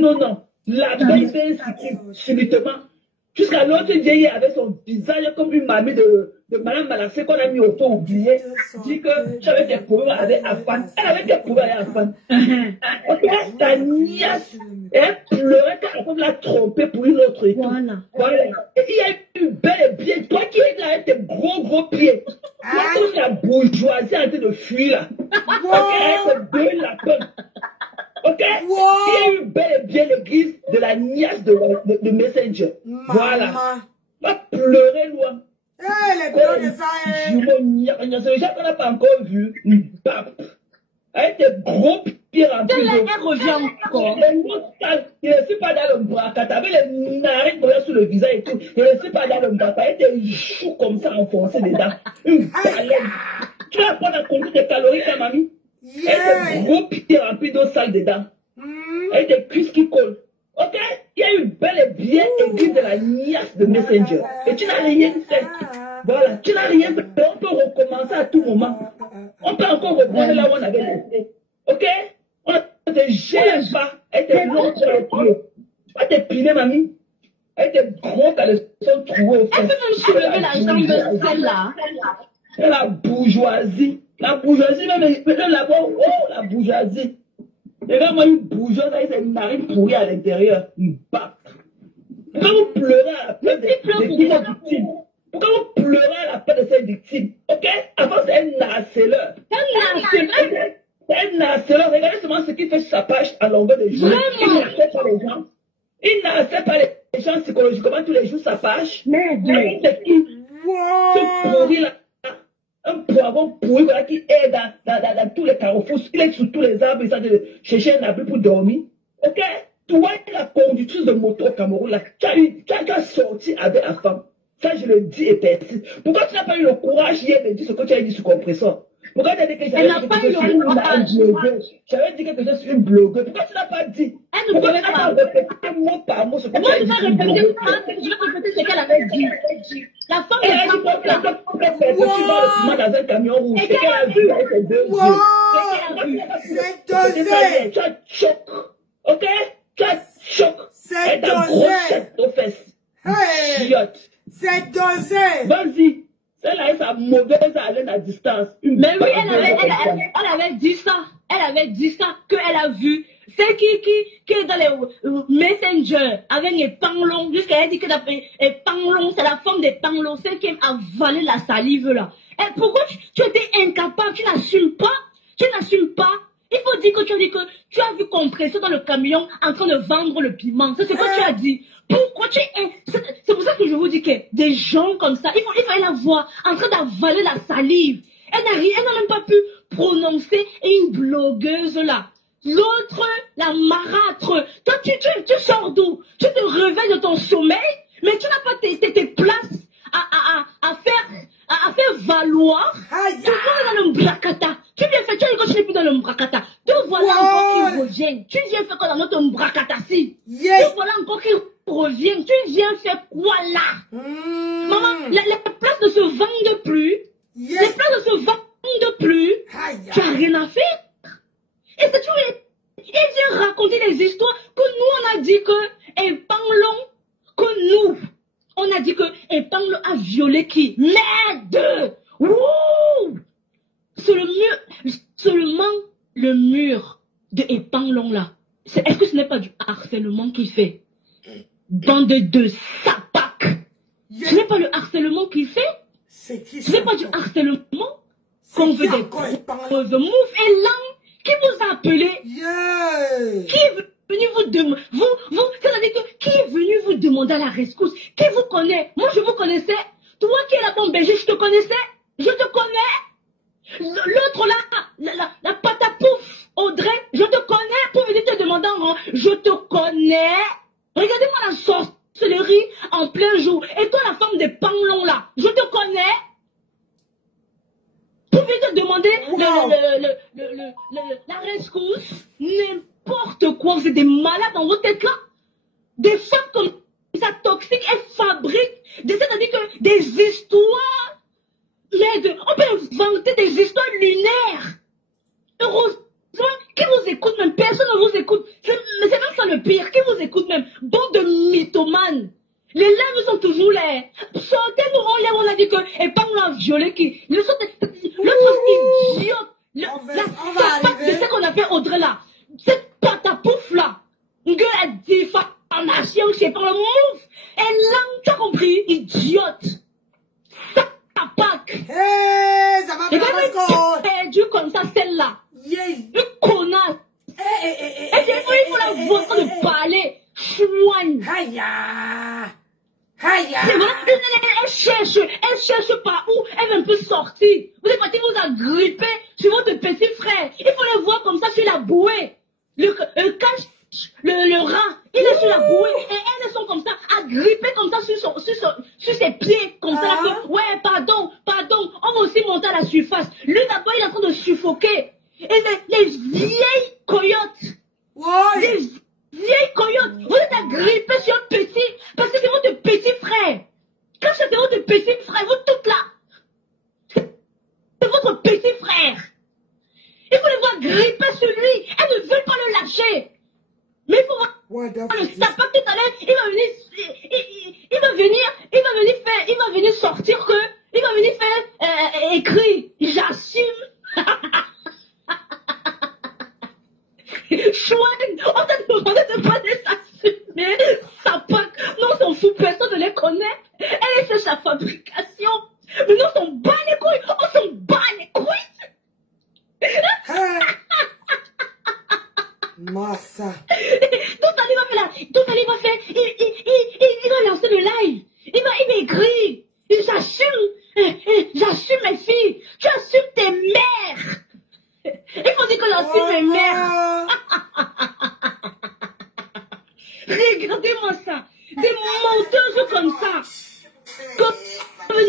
nos noms. La veille s'est subitement. Jusqu'à l'autre vieille avec son visage comme une mamie de Madame Malassé qu'on a mis au fond oublié. Dit que j'avais des problèmes avec Afan. Elle avait des problèmes avec Afan. Ok, ta nièce, elle pleurait quand Afan l'a trompée pour une autre équipe. Voilà. Et il y a eu bel et bien, toi qui es là avec tes gros pieds. Toi qui la bourgeoisie en train de fuir là. Ok, avec deux lapins. Ok? Il y a eu bel et bien l'église de la nièce de Messenger. Voilà. Va pleurer loin. Les pleurs de ça, c'est les gens qu'on n'a pas encore vu. Avec des gros pieds remplis d'eau. Elle revient encore. Il ne suit pas dans le bracata. Avec les narines sur le visage et tout. Il ne suit pas dans le bracata. Avec des choux comme ça enfoncés dedans. Une baleine. Tu vas prendre à compter tes calories, ta mamie? Avec des gros pieds remplis d'eau sale dedans. Avec des cuisses qui collent. Ok? Il y a eu bel et bien église de la nièce de Messenger. Et tu n'as rien fait. Voilà. Tu n'as rien fait. On peut recommencer à tout moment. On peut encore reprendre là où on avait laissé. Ok? On ne te gêne pas. Elle était longue sur le pied. Tu vas t'épiler, mamie. Elle était gros caleçon troué au fond. Elle peut même soulever la jambe de celle-là. C'est la bourgeoisie. La bourgeoisie, même là-bas, oh, la bourgeoisie. Et là, moi, une bourgeoise avec ses narines pourries à l'intérieur. Une batte. Pourquoi vous pleurez à la place de victimes? Pourquoi vous pleurez à la place de ces victimes? Ok? Avant, c'est un harceleur. C'est un harceleur. Regardez seulement ce qu'il fait sur sa page à longueur de journée. Il n'harcèle pas les gens. Il n'harcèle pas les gens psychologiquement tous les jours sa page. Mais c'est qui? Ce pourri-là. Un poivron pourri voilà, qui est dans tous les carrefours, il est sur tous les arbres, il s'agit de chercher un abri pour dormir. Ok? Toi, la conductrice de moto au Cameroun, là, tu as sorti avec la femme. Ça, je le dis et persiste. Pourquoi tu n'as pas eu le courage hier de dire ce que tu as dit sur compresseur? Pourquoi tu as dit que j'avais dit quelque chose sur une blogueuse? J'avais dit quelque chose sur une blogueuse. Pourquoi tu n'as pas dit? Pourquoi tu n'as pas répété mot par mot ce que tu as dit? Moi, je vais répéter ce qu'elle avait dit. La femme elle a dit tu vas dans un camion rouge. C'est qu'elle a vu avec ses deux yeux. C'est dosé. Tu as choc. Ok? Tu as choc. C'est dosé. Grosse chatte aux fesses. Hey, Idiote. c'est dosé. Vas-y. Celle-là est sa mauvaise haleine à distance. Mais oui, elle avait dit ça. Elle avait dit ça qu'elle a vu. C'est qui est dans les Messenger avec les panglons. Jusqu'à elle dit que les panglons, c'est la femme des panglons, celle qui aime avaler la salive là. Et pourquoi tu étais incapable, tu n'assumes pas? Tu n'assumes pas? Il faut dire que tu as dit que tu as vu compresser dans le camion en train de vendre le piment. C'est ce que tu as dit. Pourquoi tu es... C'est pour ça que je vous dis que des gens comme ça, il fallait la voir en train d'avaler la salive. Elle n'a même pas pu prononcer une blogueuse là. L'autre, la marâtre. Toi, tu sors d'où? Tu te réveilles de ton sommeil, mais tu n'as pas tes places à faire valoir. Tu vas dans le Mbrakata. Tu viens faire, tu as dit que tu n'es plus dans le Mbrakata. Te voilà encore qui revient. Tu viens faire quoi dans notre Mbrakata-ci? Te voilà encore qui revient. Tu viens faire quoi là? Maman, les places ne se vendent plus. Les places ne se vendent plus. Tu n'as rien à faire. Et c'est toujours... Il vient raconter des histoires que nous, on a dit que Epanglon, que nous, on a dit que Epanglon a violé qui? Merde! Wouh! Seulement le mur de Epanglon là. Est-ce que ce n'est pas du harcèlement qu'il fait? Bande de sapac. Ce n'est pas le harcèlement qu'il fait? Ce n'est pas du harcèlement qu'on veut des grosses moufs et langues. Qui vous a appelé? Qui est venu vous demander? C'est-à-dire que qui est venu vous demander à la rescousse? Qui vous connaît? Moi, je vous connaissais. Toi qui es là en Belgique, je te connaissais. Je te connais. L'autre là, la patapouf, Audrey, je te connais pour venir te demander en rang. Je te connais. Regardez-moi la sorcellerie en plein jour. Et toi, la femme des panglons là, je te connais. Vous venez te demander la rescousse, n'importe quoi. Vous êtes des malades dans votre tête là. Des femmes comme ça toxiques, elles fabriquent, c'est-à-dire que des histoires. Mais on peut inventer des histoires lunaires. Heureusement, qui vous écoute même? Personne ne vous écoute. C'est même ça le pire. Qui vous écoute même? Bande de mythomanes. Les lèvres sont toujours là. Sortez-nous, on a dit que Epanglon a violé qui? L'autre idiote. C'est ce qu'on appelle Audrey là. Cette patapouf là. Une gueule à diffamation chez Epanglon. Mouf. Et là, tu as compris? Idiote. Ça pack. Ça va pas perdu comme ça, celle-là. Une connasse. Et des fois, il faut la voir quand de parler. Chouane. C'est vrai, elle cherche par où elle veut sortir. Vous êtes parti vous agripper sur votre petit frère. Il faut le voir comme ça sur la bouée. Le rat, il est sur la bouée. Et elles sont comme ça, agrippées comme ça sur ses pieds. Comme ça, là, ouais, pardon, on va aussi monter à la surface. Lui d'abord, il est en train de suffoquer. Et les vieilles coyotes. Les vieille coyote, vous êtes agrippés sur un petit, parce que c'est votre petit frère. Quand c'est votre petit frère, vous toutes là, c'est votre petit frère. Il faut les voir gripper sur lui. Elles ne veulent pas le lâcher. Mais il faut voir le sapin tout à l'heure, il va venir sortir que, il va venir faire écrit, j'assume. Chouette, on t'a demandé de pas les assumer. Sapin, non, on s'en fout, personne ne les connaît. Elle cherche sa fabrication. Mais nous, on s'en bat les couilles. On s'en bat les couilles. Massa. Tout à l'heure, il va lancer le live. Il va écrire. J'assume mes filles. Tu assumes tes mères. Il faut dire que j'assume mes mères. Regardez-moi ça. Des menteuses comme ça. Comme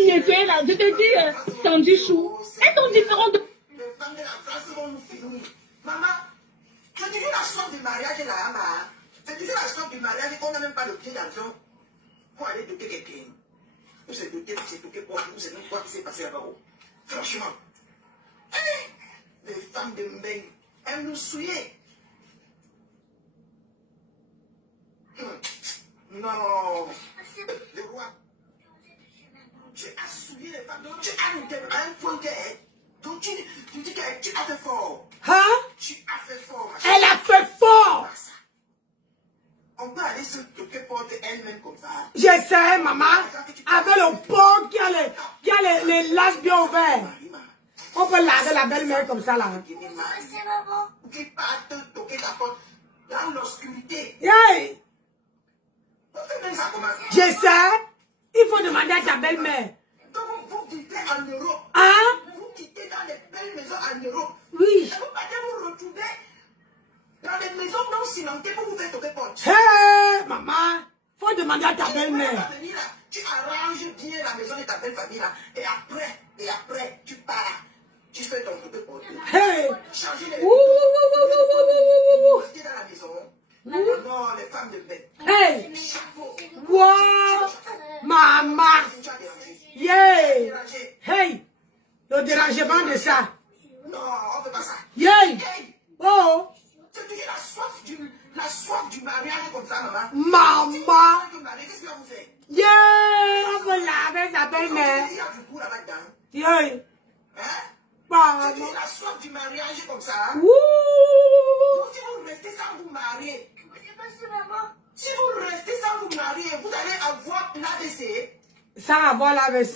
nettoyer là. Je te dis, Tandy Chou. Elles sont différentes de... Les femmes de la France vont nous finir. Maman, c'est toujours la somme du mariage là, maman. C'est toujours la somme du mariage qu'on n'a même pas le pied d'argent pour aller doter quelqu'un. Vous êtes doté quoi? Vous savez même quoi qui s'est passé là-bas. Franchement. Les femmes de Mbeng, elles nous souillaient. Non. le roi. Tu as souillé les femmes, donc tu as un point qu'elle. Donc tu dis que tu as fait fort. Hein? Tu as fait fort. Elle a fait fort. On peut aller se toquer porte elle-même comme ça. J'essaie, maman, avec le pot qui a les lages bien ouverts. On peut laver la belle-mère comme ça, là. Qui part te toquer la porte dans l'obscurité. Hey! J'essaie. Il faut demander à ta belle-mère. Donc vous quittez en Europe. Hein? Vous quittez dans les belles maisons en Europe. Oui. Et vous partez vous retrouver dans les maisons non cimentées pour vous faire toquer porte. Hey, maman, faut demander à ta belle-mère. Tu arranges bien la maison de ta belle famille là. Et après, tu pars. Tu fais ton toquer porte. Hey! Changer les rester dans la maison. Non, les femmes de bête. Hey! Wow! Maman! Yeah! Hey! Le dérangement de ça. Non, on ne fait pas ça. Yeah! Oh! C'est toujours la soif du mariage comme ça, maman. Maman! Qu'est-ce que vous faites? Yeah! On peut laver sa belle-mère. Il y a du coup là-bas dedans. Yeah! Hein? Maman! C'est la soif du mariage comme ça. Wouh! Donc si vous restez sans vous marier, si vous restez sans vous marier, vous allez avoir l'AVC. Sans avoir l'AVC.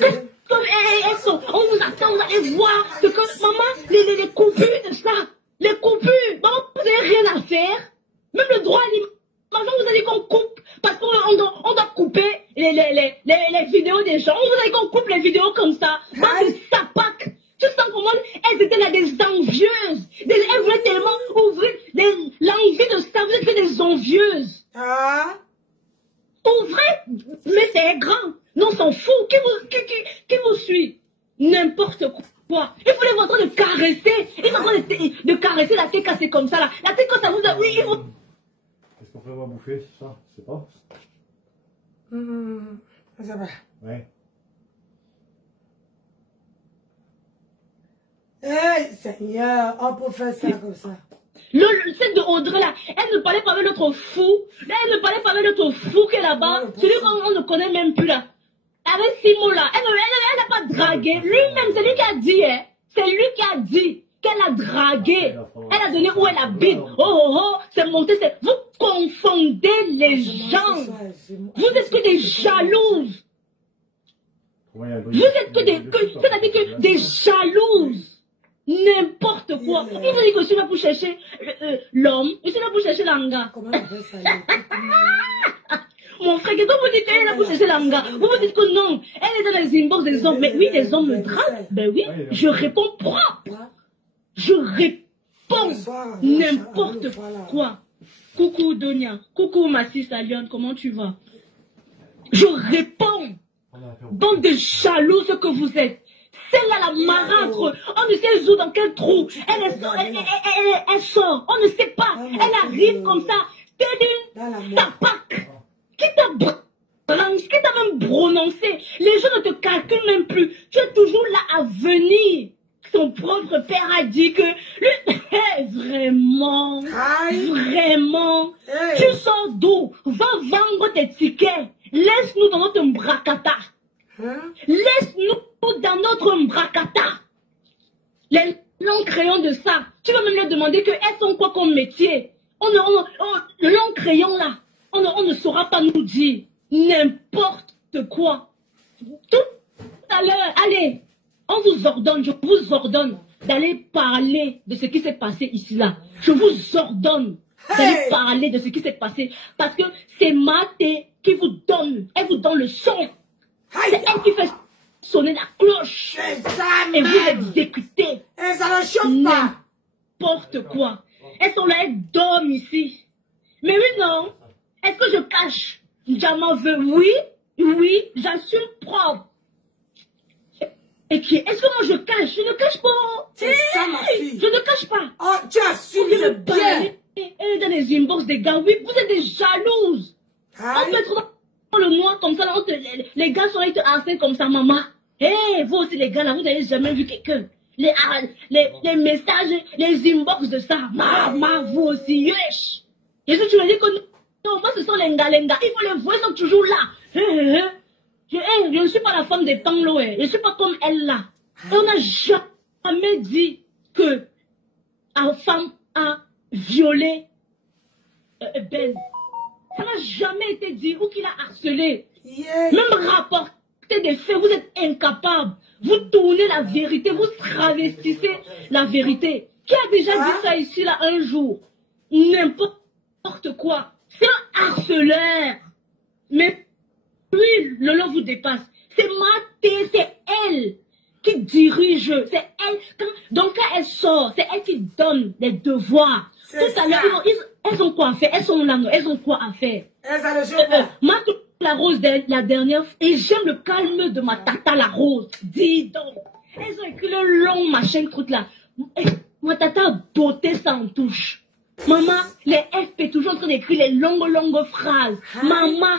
On vous attend, vous allez voir que maman, les coupures de ça, les coupures, maman, vous n'avez rien à faire. Même le droit à l'image, vous allez qu'on coupe, parce qu'on doit couper les vidéos des gens. Vous allez qu'on coupe les vidéos comme ça. Dans des sapacs. Tu sens comment elles étaient là des envieuses. Elles voulaient tellement ouvrir l'envie de ça. Vous êtes que des envieuses. Ah? Ouvrez, mais c'est grand. Non, s'en fout. Qui vous suit? N'importe quoi. Il faut les voir en train de caresser. Ils sont en train de caresser la tête cassée comme ça là. La tête quand ça vous a... Oui, il faut... Qu'est-ce qu'on peut avoir bouffé, c'est ça? Je sais pas. Ça va. Ouais. Hey, Seigneur, on peut faire ça comme ça. Celle de Audrey là, elle ne parlait pas avec notre fou. Là, elle ne parlait pas avec notre fou qui est là-bas. Celui qu'on ne connaît même plus là. Avec Simon là, elle n'a pas dragué. Lui-même, c'est lui qui a dit, hein. C'est lui qui a dit qu'elle a dragué. Elle a donné où elle habite. Oh, c'est monté, c'est... Vous confondez les gens. Vous êtes que des jalouses. Vous êtes que des... C'est-à-dire que des jalouses. N'importe quoi. Il vous dit que je suis là pour chercher l'homme. Je suis là pour chercher l'anga. Mon frère, quand vous dites qu'elle est là pour chercher l'anga, vous vous dites que non, elle est dans les inbox des hommes. Mais oui, les hommes me draguent. Ben oui, je réponds propre. Je réponds n'importe quoi. Coucou Donia. Coucou ma siste Lyon, comment tu vas? Je réponds. Bande de jalouses que vous êtes. Celle-là, la marâtre, on ne sait où, dans quel trou. Elle sort, on ne sait pas. Elle arrive comme ça. T'es d'une sapac. Qui t'a même prononcé? Les gens ne te calculent même plus. Tu es toujours là à venir. Son propre père a dit que... Vraiment. Tu sors d'où? Va vendre tes tickets. Laisse-nous dans notre mbracata. Laisse-nous dans notre mbracata. Les longs crayons de ça. Tu vas même leur demander que elles sont quoi comme métier. Le long crayon là, on ne saura pas nous dire n'importe quoi. Tout à l'heure, allez, on vous ordonne, je vous ordonne d'aller parler de ce qui s'est passé ici là. Je vous ordonne d'aller parler de ce qui s'est passé parce que c'est Maté qui vous donne, elle vous donne le son. C'est elle qui fait sonner la cloche. Et vous exécutez. Et ça ne chauffe pas. N'importe quoi. Elles sont là, elles dorment ici. Mais oui, non. Est-ce que je cache? Diamant veut, oui, j'assume propre. Et qui est-ce que moi je cache? Je ne cache pas. C'est ça, ma fille. Je ne cache pas. Oh, tu assumes, c'est bien. Elle est dans les inbox des gars. Oui, vous êtes des jalouses. On peut être dans le noir comme ça. Là, les gars sont été harcelés comme ça, maman. Hé, vous aussi les gars, là, vous n'avez jamais vu quelqu'un. Les messages, les inbox de ça. Maman, vous aussi, yesh. Et si tu me dis que Moi, ce sont les ngalenga. Il faut les voir, ils sont toujours là. Je ne suis pas la femme des Panglo. Je ne suis pas comme elle là. Et on n'a jamais dit que une femme a violé Ben. Ça n'a jamais été dit. Ou qu'il a harcelé. Yeah. Même rapporter des faits, vous êtes incapable. Vous tournez la vérité, vous travestissez la vérité. Qui a déjà dit ça ici là un jour? N'importe quoi. C'est un harceleur. Mais lui, Lolo vous dépasse. C'est Maté, c'est elle qui dirige. C'est elle. Donc quand elle sort, c'est elle qui donne les devoirs. Tout à l'heure, elles ont quoi à faire. Elles sont là, elles ont quoi à faire. Marthe la Rose, la dernière, et j'aime le calme de ma tata la Rose. Dis donc. Elles ont écrit le long machin truc là. Ma tata a beauté ça en touche. Maman, les FP toujours en train d'écrire les longues phrases. Maman,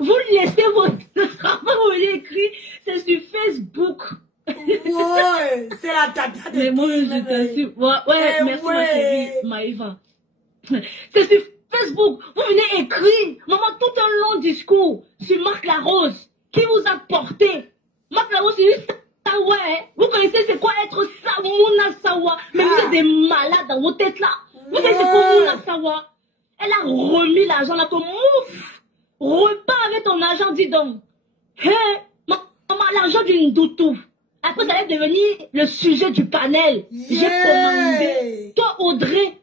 vous laissez votre travail, vous l'écrire, c'est sur Facebook. Ouais, c'est la tata de mais moi, je t'assure. Ouais, merci ma chérie, Maïva. C'est sur Facebook, vous venez écrire, maman, tout un long discours sur Marc Larose, qui vous a porté. Marc Larose, c'est une Sawa, hein? Vous connaissez c'est quoi être Mouna Sawa? Mais vous êtes des malades dans vos têtes là. Vous connaissez quoi Mouna Sawa? Elle a remis l'argent là comme ouf. Repars avec ton argent, dis donc. Hé, maman, l'argent d'une doutou. Après, ça allait devenir le sujet du panel. J'ai commandé. Toi, Audrey,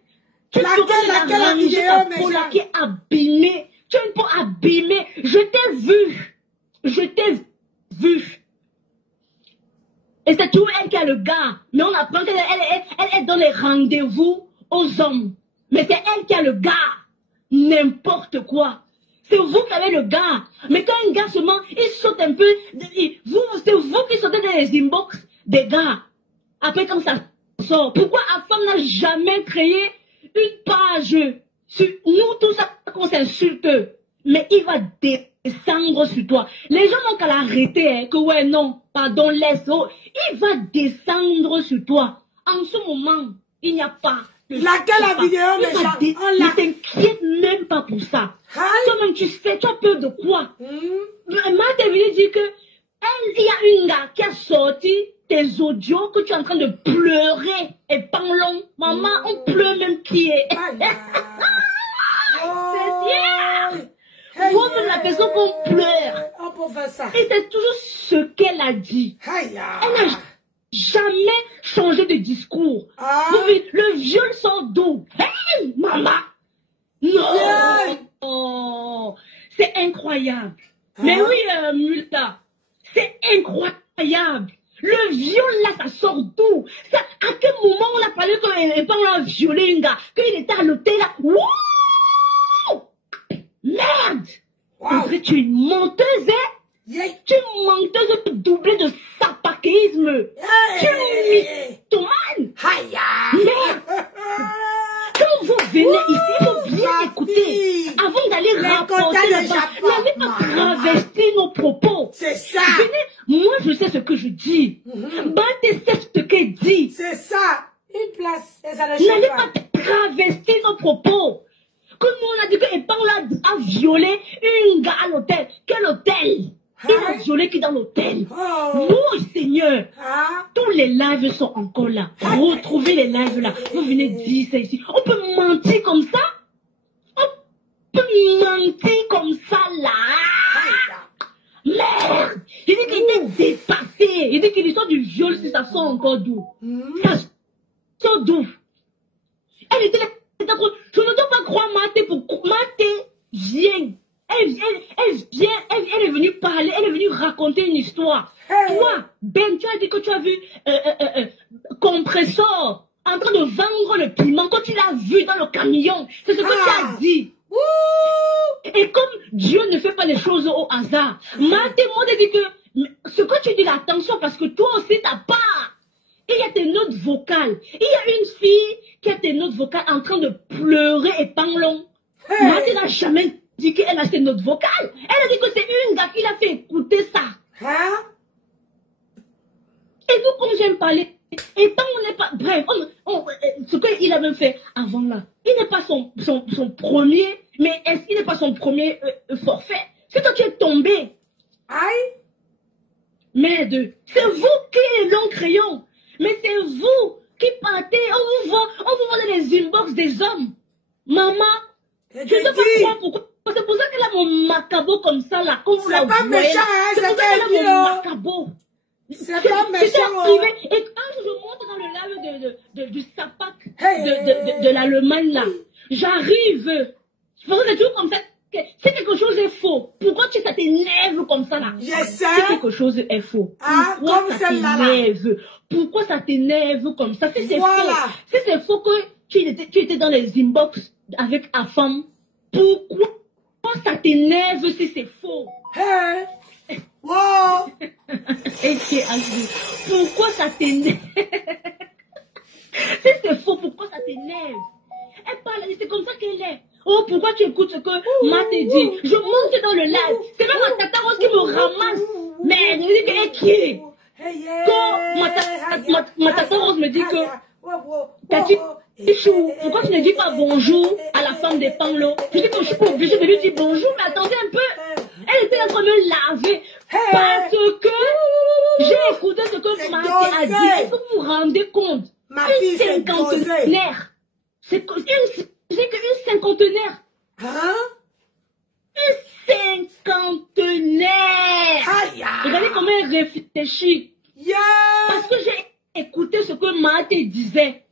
tu peux ranger ta peau là qui est abîmée. Tu as une peau abîmée. Je t'ai vu. Je t'ai vu. Et c'est toujours elle qui a le gars. Mais on apprend qu'elle donne les rendez-vous aux hommes. Mais c'est elle qui a le gars. N'importe quoi. C'est vous qui avez le gars. Mais quand un gars seulement, il saute un peu, c'est vous qui sautez dans les inbox des gars. Après quand ça sort, pourquoi Afam n'a jamais créé une page sur nous, tout ça qu'on s'insulte? Mais il va descendre sur toi. Les gens n'ont qu'à l'arrêter, hein, que ouais, non, pardon, laisse. Oh. Il va descendre sur toi. En ce moment, il n'y a pas. Laquelle la vidéo, ne t'inquiète même pas pour ça. Toi-même, tu sais, tu as peur de quoi? Marthe est venue dire que il y a une gars qui a sorti tes audios que tu es en train de pleurer. Et parlons, maman, on pleure même qui est. C'est bien. Vous êtes la personne qu'on pleure. On peut faire ça. Et c'est toujours ce qu'elle a dit. Elle n'a jamais changé de discours. Le viol sort d'où? Hey, maman! Non! Oh, c'est incroyable. Mais oui, Multa, c'est incroyable. Le viol là, ça sort d'où? À quel moment on a parlé qu'on a violé une gars? Qu'il était à l'hôtel là? Wouh! Merde! Après, tu es une menteuse, hein? Tu es une menteuse doublée de sapaquisme. Tu es une mythomane. Merde! Quand vous venez ici, il faut bien écouter. Avant d'aller rapporter là-bas, n'allez pas travestir nos propos. C'est ça. Venez, moi je sais ce que je dis. Battez ce qu'elle dit. C'est ça. Une place. N'allez pas travestir nos propos. Comme nous on a dit que Epangla a violé une gars à l'hôtel. Quel hôtel? Il a violé qui dans l'hôtel. Oh Seigneur. Tous les lives sont encore là. Retrouvez les lives là. Vous venez dire ça ici. On peut mentir comme ça? On peut mentir comme ça là? Merde! Il dit qu'il était dépassé. Il dit que l'histoire du viol, si ça sort encore d'où? Ça sort d'où? Elle était là. Je ne dois pas croire Maté pour Maté vient. Elle est venue parler, elle est venue raconter une histoire. Toi, Ben, tu as dit que tu as vu Compressor en train de vendre le piment quand tu l'as vu dans le camion. C'est ce que tu as dit. Et comme Dieu ne fait pas les choses au hasard, Maté m'a dit que ce que tu dis là, attention parce que toi aussi t'as pas. Il y a tes notes vocales. Il y a une fille qui a tes notes vocales en train de pleurer et parlons. Maté n'a jamais dit qu'elle a ses notes vocales. Elle a dit que c'est une gars qui l'a fait écouter ça. Et nous, comme j'aime parler Et tant on n'est pas... Bref, ce qu'il a même fait avant là, il n'est pas son premier, mais est-ce qu'il n'est pas son premier forfait? C'est toi qui es tombé. Aïe. Mais c'est vous qui êtes le long crayon. Mais c'est vous qui partez, on vous voit dans les inbox des hommes. Maman, je ne sais pas pourquoi. C'est pour ça qu'elle a mon macabo comme ça là. C'est pas méchant, hein, c'est pas mon macabo. C'est pas méchant. Et quand je monte dans le live du SAPAC de l'Allemagne là, j'arrive. C'est toujours comme ça. Si quelque chose est faux, pourquoi ça t'énerve comme ça là? Je sais. Si quelque chose est faux, pourquoi ça t'énerve? Pourquoi ça t'énerve comme ça? Si c'est faux, si c'est faux que tu étais dans les inbox avec ta femme, pourquoi ça t'énerve si c'est faux? Hey. Wow. Pourquoi ça t'énerve? Si c'est faux, pourquoi ça t'énerve? Elle parle, c'est comme ça qu'elle est. Oh, pourquoi tu écoutes ce que Ma te dit? Je monte dans le live. C'est même ma tata Rose qui me ramasse. Mais elle me dit qu'elle est qui? Quand ma tata Rose me dit que Tati Chou, pourquoi tu ne dis pas bonjour à la femme des Panglo? Je dis que je suis pas obligée de lui dire bonjour, mais attendez un peu. Elle était en train de me laver. Parce que j'ai écouté ce que Ma a dit. Est-ce que vous vous rendez compte? Une cinquantenaire. C'est qu'une cinquantenaire. Hein? Une cinquantenaire. Regardez comment elle réfléchit. Yeah. Parce que j'ai écouté ce que Ma te disait.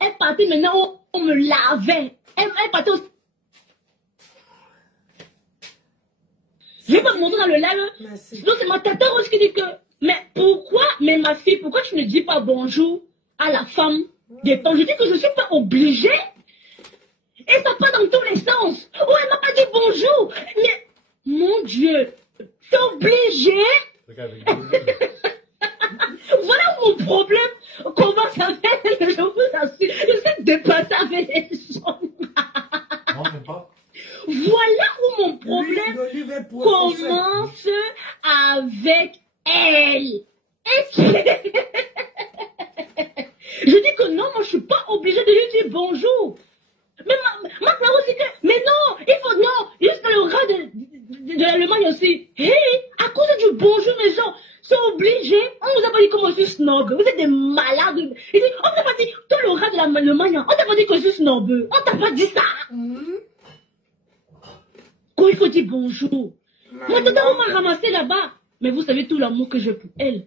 Elle partait maintenant, on me lavait. Elle partait aussi. Je vais pas me montrer dans le live. Donc c'est ma tata Rose qui dit que, mais pourquoi, mais ma fille, pourquoi tu ne dis pas bonjour à la femme des temps? Je dis que je ne suis pas obligée. Et ça part dans tous les sens. Oh, elle m'a pas dit bonjour. Mais, mon Dieu, c'est obligé. Voilà mon problème. Comment ça fait? Je vous assure. Je suis dépassée avec les gens. Non, même pas. Voilà où mon problème commence avec elle. Je dis que non, moi je suis pas obligée de lui dire bonjour. Mais ma parole dit que, mais non, il faut, non, jusqu'à le rat de l'Allemagne aussi. Hé, à cause du bonjour, les gens sont obligés. On nous a pas dit comment je suis snob. Vous êtes des malades. Il dit, on t'a pas dit, toi le rat de l'Allemagne, on t'a pas dit que je suis snob. On t'a pas dit ça. Quand il faut dire bonjour. Moi, tout on m'a ramassé là-bas. Mais vous savez tout l'amour que j'ai pour elle.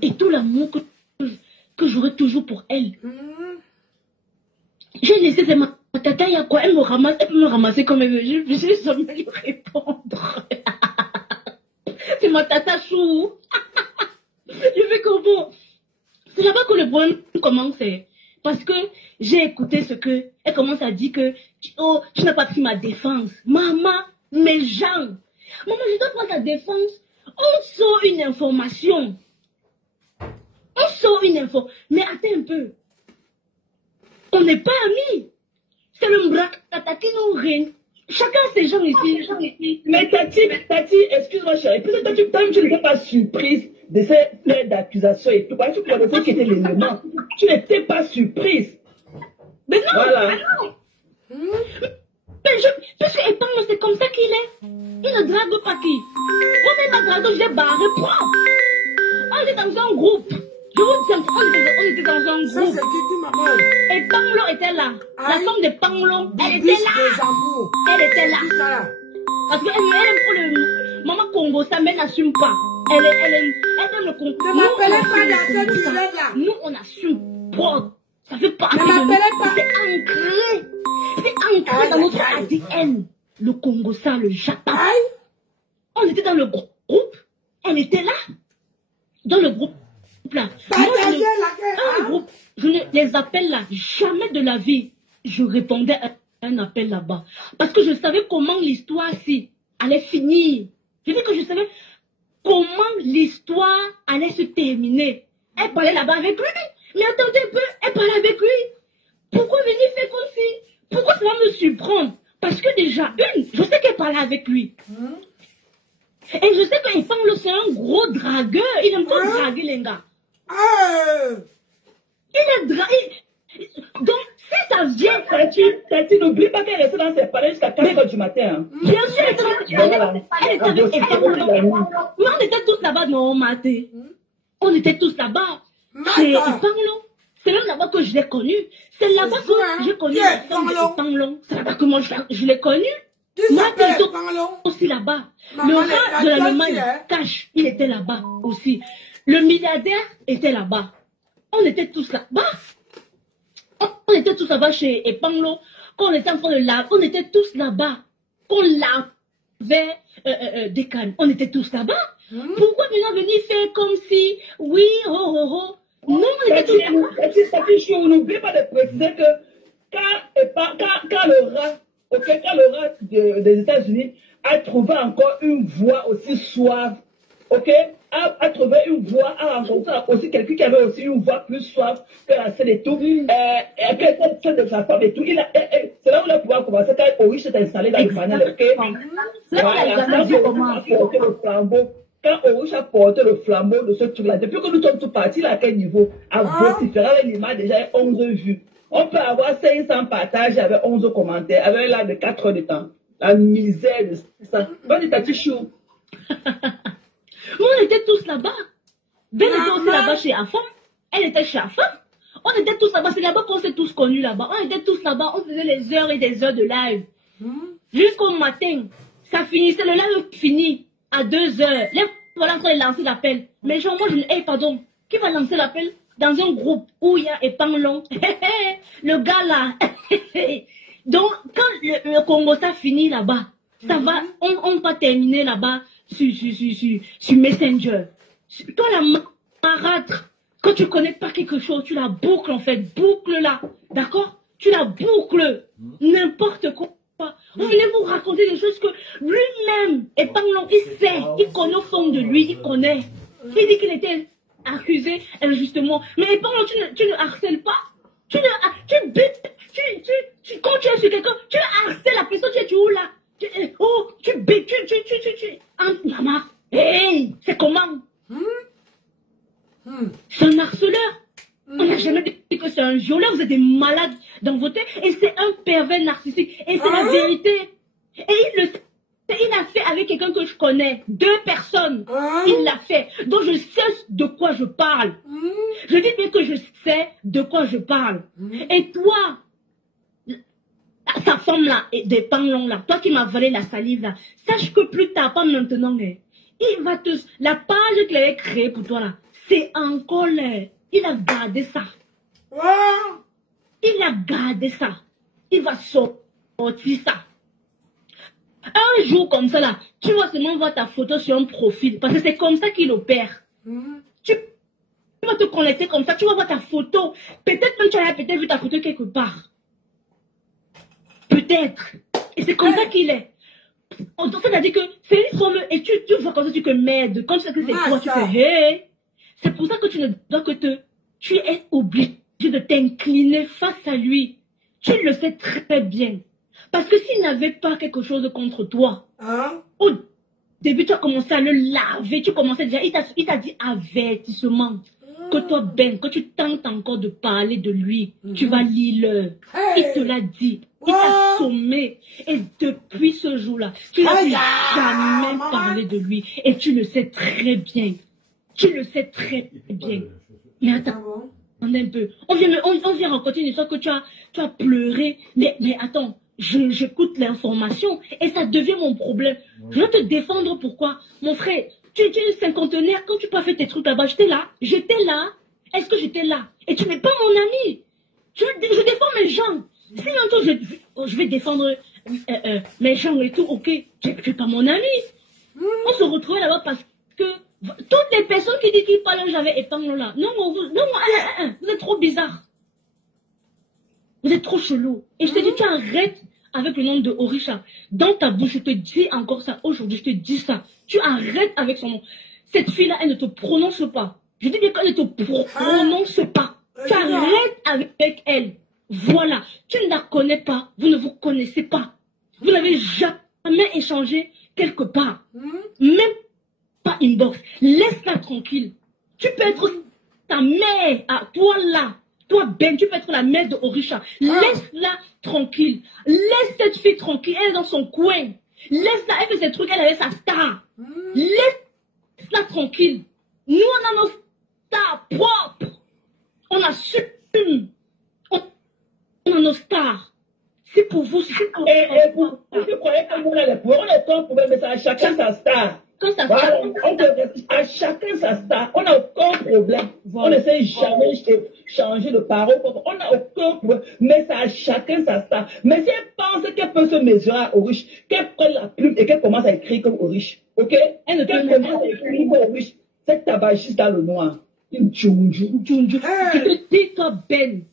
Et tout l'amour que j'aurai toujours pour elle. J'ai laissé ma tata, il y a quoi? Elle me ramasse, elle peut me ramasser comme elle veut. Je vais jamais lui répondre. C'est ma tata chou. Je fais comment? C'est là-bas que le problème commence. Parce que j'ai écouté ce que... Elle commence à dire que... Oh, tu n'as pas pris ma défense. Maman, mes gens. Maman, je dois prendre ta défense. On sort une information. On sort une info. Mais attends un peu. On n'est pas amis. C'est le Mbrakata qui nous règne. Chacun ses gens ici. Mais Tati, excuse-moi chérie, peut-être tu n'étais pas surprise de cette lettre d'accusation et tout. Tu connaissais qui était l'élément. Tu n'étais pas surprise. Mais non, voilà. Mais puisque étant, c'est comme ça qu'il est. Il ne drague pas qui. Moi-même, ma drague, j'ai barré. On est dans un groupe. Je vous dis, on était dans un Ça, groupe. c'est Didi, maman. Et Panglo était là. La Aïe. femme de Panglo, elle Bis était là. des amours. Elle était là. Dis ça là. Parce qu'elle aime trop le maman Congo, ça, mais elle n'assume pas. Elle aime le Congo. Ne m'appelez pas dans cette Nous, idée là. Nous, on assume. Bon, ça fait partie Ne de nous. m'appelez pas. C'est ancré. C'est ancré dans notre ADN. Le Congo, ça, le Japon. Aïe. On était dans le groupe. Elle était là. Dans le groupe là. Partagez la Groupe, je ne les appelle là. Jamais de la vie, je répondais à un appel là-bas. Parce que je savais comment l'histoire-ci allait finir. Je dis que je savais comment l'histoire allait se terminer. Elle parlait là-bas avec lui. Mais attendez un peu, elle parlait avec lui. Pourquoi venir faire comme si? Pourquoi ça va me surprendre? Parce que déjà, je sais qu'elle parlait avec lui. Et je sais qu'il parle, c'est un gros dragueur. Il aime trop draguer les gars. Il est donc, si ça vient... Tu n'oublies pas qu'elle restait dans ses palais jusqu'à 4h du matin. Hein. Bien sûr, elle était avec Epanglo. Mais on était tous là-bas, non, Maté. On était tous là-bas. C'est Epanglo. C'est même là-bas que je l'ai connu. C'est là-bas que j'ai connu Epanglo. C'est là-bas que moi je l'ai connu. Moi, plutôt aussi là-bas. Le roi de l'Allemagne, Cash, il était là-bas aussi. Le milliardaire était là-bas. On était tous là-bas. On était tous là-bas chez Epanglo. Quand on était en train de laver, on était tous là-bas. Quand on lavait des cannes, on était tous là-bas. Pourquoi maintenant venir faire comme si, oui, non, on était tous là-bas. On n'oublie pas de préciser que quand le rat des États-Unis a trouvé encore une voix aussi suave, a trouvé une voix, a rencontré aussi quelqu'un qui avait aussi une voix plus suave que la scène et tout, celle de sa femme et tout. C'est là où il a pouvoir commencer quand Orish s'est installé dans le panel. Quand Orish a porté le flambeau de ce truc-là, depuis que nous sommes tout partis, à quel niveau? À vociférer avec l'image déjà 11 vues. On peut avoir 500 partages avec 11 commentaires, avec là de 4 heures de temps. La misère de ça. Vas-y, Tati Chou. On était tous là-bas. Ben était aussi là-bas chez Afam. Elle était chez Afam. On était tous là-bas. C'est là-bas qu'on s'est tous connus là-bas. On était tous là-bas. On faisait les heures et des heures de live. Jusqu'au matin. Ça finissait. Le live finit à 2 heures. Là, voilà en train de lancer l'appel. Mais genre, moi, pardon. Qui va lancer l'appel? Dans un groupe où il y a Epanglo. Le gars là. Donc, quand le Congo ça finit là-bas, ça va, on va terminer là-bas sur Messenger. Toi, la marâtre, quand tu connais pas quelque chose, tu la boucles en fait, boucle là, d'accord? Tu la boucles, n'importe quoi. Vous venez vous raconter des choses que lui-même, Epanglo, il sait, il connaît au fond de lui, il connaît. Il dit qu'il était accusé injustement. Mais Epanglo, tu ne harcèles pas. Quand tu es sur quelqu'un, tu harcèles la personne, tu es où là? Maman, hey, c'est comment? C'est un harceleur. On n'a jamais dit que c'est un violeur, vous êtes des malades dans vos têtes. Et c'est un pervers narcissique. Et c'est la vérité. Et il le sait. Il a fait avec quelqu'un que je connais. 2 personnes. Il l'a fait. Donc je sais de quoi je parle. Je dis bien que je sais de quoi je parle. Et toi, sa femme là, des panglons là, toi qui m'as volé la salive là, sache que plus tard, pas maintenant, il va la page qu'il avait créée pour toi là, c'est encore là. Il a gardé ça. Il a gardé ça. Il va sortir ça. Un jour comme ça là, tu vas seulement voir ta photo sur un profil. Parce que c'est comme ça qu'il opère. Tu vas te connecter comme ça, tu vas voir ta photo. Peut-être que tu as peut-être vu ta photo quelque part. Peut-être. Et c'est comme ça qu'il est. Donc ça veut dire que c'est une forme. Et tu vois comme ça, tu te merde. Comme ça que c'est toi, tu fais hey. C'est pour ça que tu ne dois que tu es obligé de t'incliner face à lui. Tu le sais très bien. Parce que s'il n'avait pas quelque chose contre toi, au début, tu as commencé à le laver, tu commençais déjà, il t'a dit avertissement, que toi, Ben, que tu tentes encore de parler de lui, tu vas lire. Il te l'a dit, il t'a sommé. Et depuis ce jour-là, tu n'as plus jamais parlé de lui. Et tu le sais très bien. Tu le sais très bien. Mais attends. Un peu. On vient raconter une histoire que tu as pleuré. Mais attends, j'écoute l'information et ça devient mon problème. Je vais te défendre pourquoi. Mon frère, tu es une cinquantenaire, quand tu peux faire tes trucs là-bas, j'étais là. Est-ce que j'étais là? Et tu n'es pas mon ami. Je défends mes gens. Si un jour je vais défendre mes gens et tout, ok, tu n'es pas mon ami. On se retrouvait là-bas parce que toutes les personnes qui disent qu'ils parlent, j'avais Epanglo là. Non, vous êtes trop bizarre. Vous êtes trop chelou. Et je te dis, tu arrêtes avec le nom de Orisha. Dans ta bouche, je te dis encore ça. Aujourd'hui, je te dis ça. Tu arrêtes avec son nom. Cette fille-là, elle ne te prononce pas. Je dis bien qu'elle ne te prononce pas. Tu arrêtes avec elle. Voilà. Tu ne la connais pas. Vous ne vous connaissez pas. Vous n'avez jamais échangé quelque part. Même pas inbox. Laisse-la tranquille. Tu peux être ta mère à toi là. Toi, Ben, tu peux être la mère de Orisha. Laisse-la tranquille. Laisse cette fille tranquille. Elle est dans son coin. Laisse-la, elle fait ses trucs, elle avait sa star. Laisse-la tranquille. Nous, on a nos stars propres. On assume. On a nos stars. C'est pour vous. Et vous croyez que nous, on a les pouvoirs, on est pas pour mais ça à chacun sa star. Voilà, à chacun sa star. On n'a aucun problème. Voilà. On n'essaie jamais de changer de parole. On n'a aucun problème. Mais c'est à chacun sa star. Mais si elle pense qu'elle peut se mesurer aux riches, qu'elle prenne la plume et qu'elle commence à écrire comme aux riches. Ok? Elle commence à écrire comme aux riches. Cette tabagiste dans le noir. Une tchounjou. Je te dis, toi, Ben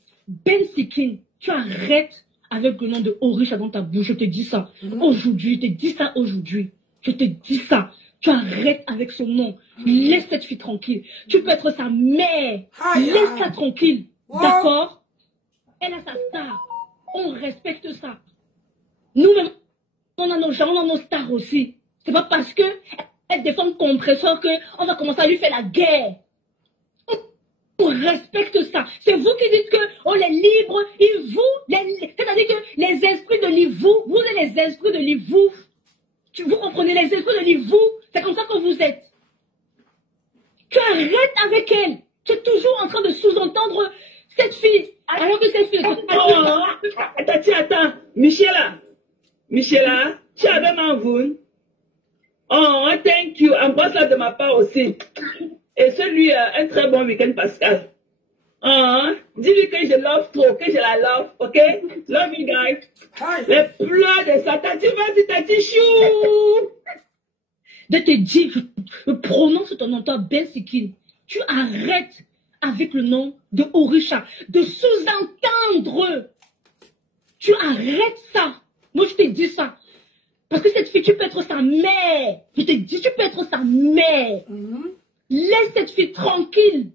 Sikin, tu arrêtes avec le nom de Orisha dans ta bouche. Je te dis ça. Aujourd'hui, je te dis ça aujourd'hui. Je te dis ça. Tu arrêtes avec son nom. Laisse cette fille tranquille. Tu peux être sa mère. Laisse-la tranquille. D'accord? Elle a sa star. On respecte ça. Nous-mêmes, on a nos gens, on a nos stars aussi. C'est pas parce que elle défend le compresseur qu'on va commencer à lui faire la guerre. On respecte ça. C'est vous qui dites que on est libre. Et vous, c'est-à-dire que les esprits de l'Ivou, vous êtes les esprits de l'Ivou. Vous comprenez, les esprits de l'Ivou, c'est comme ça que vous êtes. Tu arrêtes avec elle. Tu es toujours en train de sous-entendre cette fille. Alors que cette fille... Attends. Michela, tu as vraiment vous. Oh, thank you. Embrasse-la de ma part aussi. Et celui, un très bon week-end, Pascal. Dis-lui que je love trop, que je la love, ok? Love you guys. Les pleurs de Satan, tu vas-y, Tati Chou. De te dire, je prononce ton nom, toi, Ben Sikin. Tu arrêtes avec le nom de Orisha, de sous-entendre. Tu arrêtes ça. Moi, je te dis ça. Parce que cette fille, tu peux être sa mère. Je te dis, tu peux être sa mère. Laisse cette fille tranquille.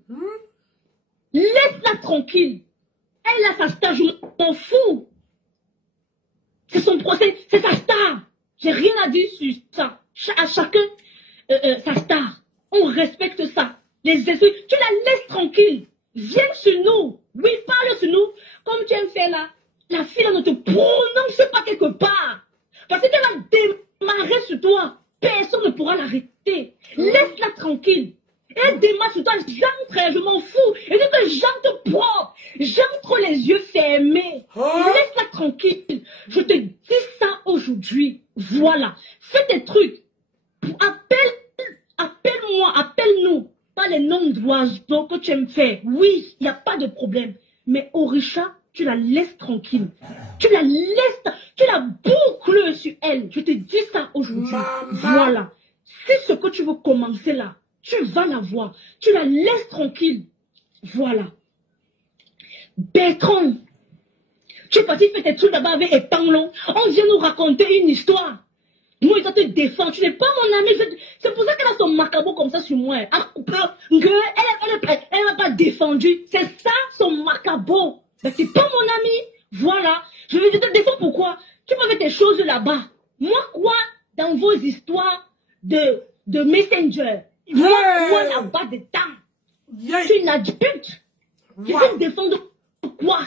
Laisse-la tranquille. Elle a sa star, je m'en fous. C'est son procès, c'est sa star. J'ai rien à dire sur ça. À chacun, sa star. On respecte ça. Les esprits, tu la laisses tranquille. Viens sur nous. Oui, parle sur nous. Comme tu aimes faire là. La fille là ne te prononce pas quelque part. Parce que tu vas démarrer sur toi. Personne ne pourra l'arrêter. Laisse-la tranquille. Elle démarre sur toi, j'entre, je m'en fous. Et dès que j'entre propre, j'entre les yeux fermés. Laisse-la tranquille. Je te dis ça aujourd'hui. Voilà. Fais tes trucs. Appelle-moi, appelle-nous. Pas les noms d'oiseaux que tu aimes faire. Oui, il n'y a pas de problème. Mais Orisha, tu la laisses tranquille. Tu la boucles sur elle. Je te dis ça aujourd'hui. Voilà. C'est ce que tu veux commencer là. Tu vas la voir. Tu la laisses tranquille. Voilà. Bertrand, tu es parti faire tes trucs là-bas avec Etanglon. On vient nous raconter une histoire. Moi, il doit te défendre. Tu n'es pas mon ami. C'est pour ça qu'elle a son macabo comme ça sur moi. Elle ne m'a pas défendu. C'est ça son macabo. Mais c'est pas mon ami. Voilà. Je vais te défendre pourquoi. Tu m'avais tes choses là-bas. Moi, quoi, dans vos histoires de Messenger. Moi, là-bas de temps. Je suis une adulte. Tu peux me défendre quoi?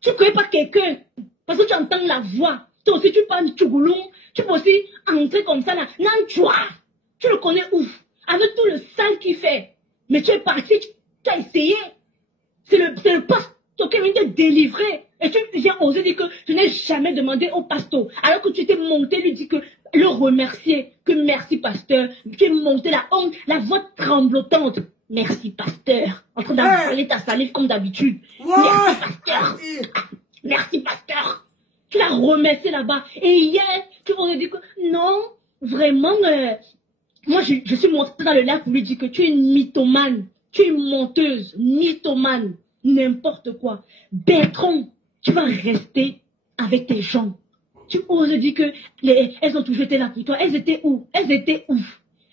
Tu ne connais pas quelqu'un. Parce que tu entends la voix. Toi aussi, tu parles Tchougoulou. Tu peux aussi entrer comme ça là. Nantua. Tu le connais où? Avec tout le sale qu'il fait. Mais tu es parti, tu as essayé. C'est le pasteur qui vient te délivrer. Et tu viens oser dire que je n'ai jamais demandé au pasteur. Alors que tu t'es monté, lui dire que le remercier. Que merci pasteur. Tu es monté la honte, la voix tremblotante. Merci pasteur. En train d'avaler ta salive comme d'habitude. Merci pasteur. Merci pasteur. Tu l'as remercié là-bas. Et hier, tu aurais dit que non, vraiment, moi je suis montée dans le lac pour lui dire que tu es une mythomane. Tu es une menteuse, mythomane, n'importe quoi. Bertrand, tu vas rester avec tes gens. Tu oses dire que elles ont toujours été là pour toi. Elles étaient où? Elles étaient où?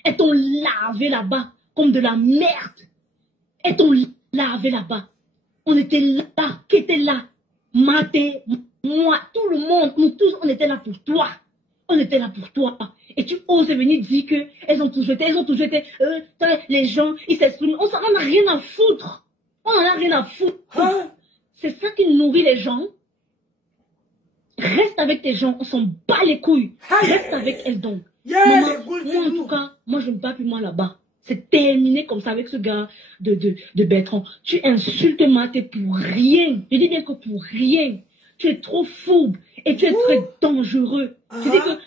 Elles t'ont lavé là-bas comme de la merde. Elles t'ont lavé là-bas. On était là. Qui était là? Maté, moi, tout le monde, nous tous, on était là pour toi. On était là pour toi. Et tu oses venir dire que elles ont toujours été, les gens, ils s'expriment. On n'en a rien à foutre. On n'en a rien à foutre. Hein? C'est ça qui nourrit les gens. Reste avec tes gens, on s'en bat les couilles. Reste avec elles donc. Maman, moi en tout cas, moi je me bats plus moi là-bas. C'est terminé comme ça avec ce gars de Bertrand. Tu insultes Maté pour rien. Je dis bien que pour rien. Tu es trop fourbe et tu es très dangereux. Je dis que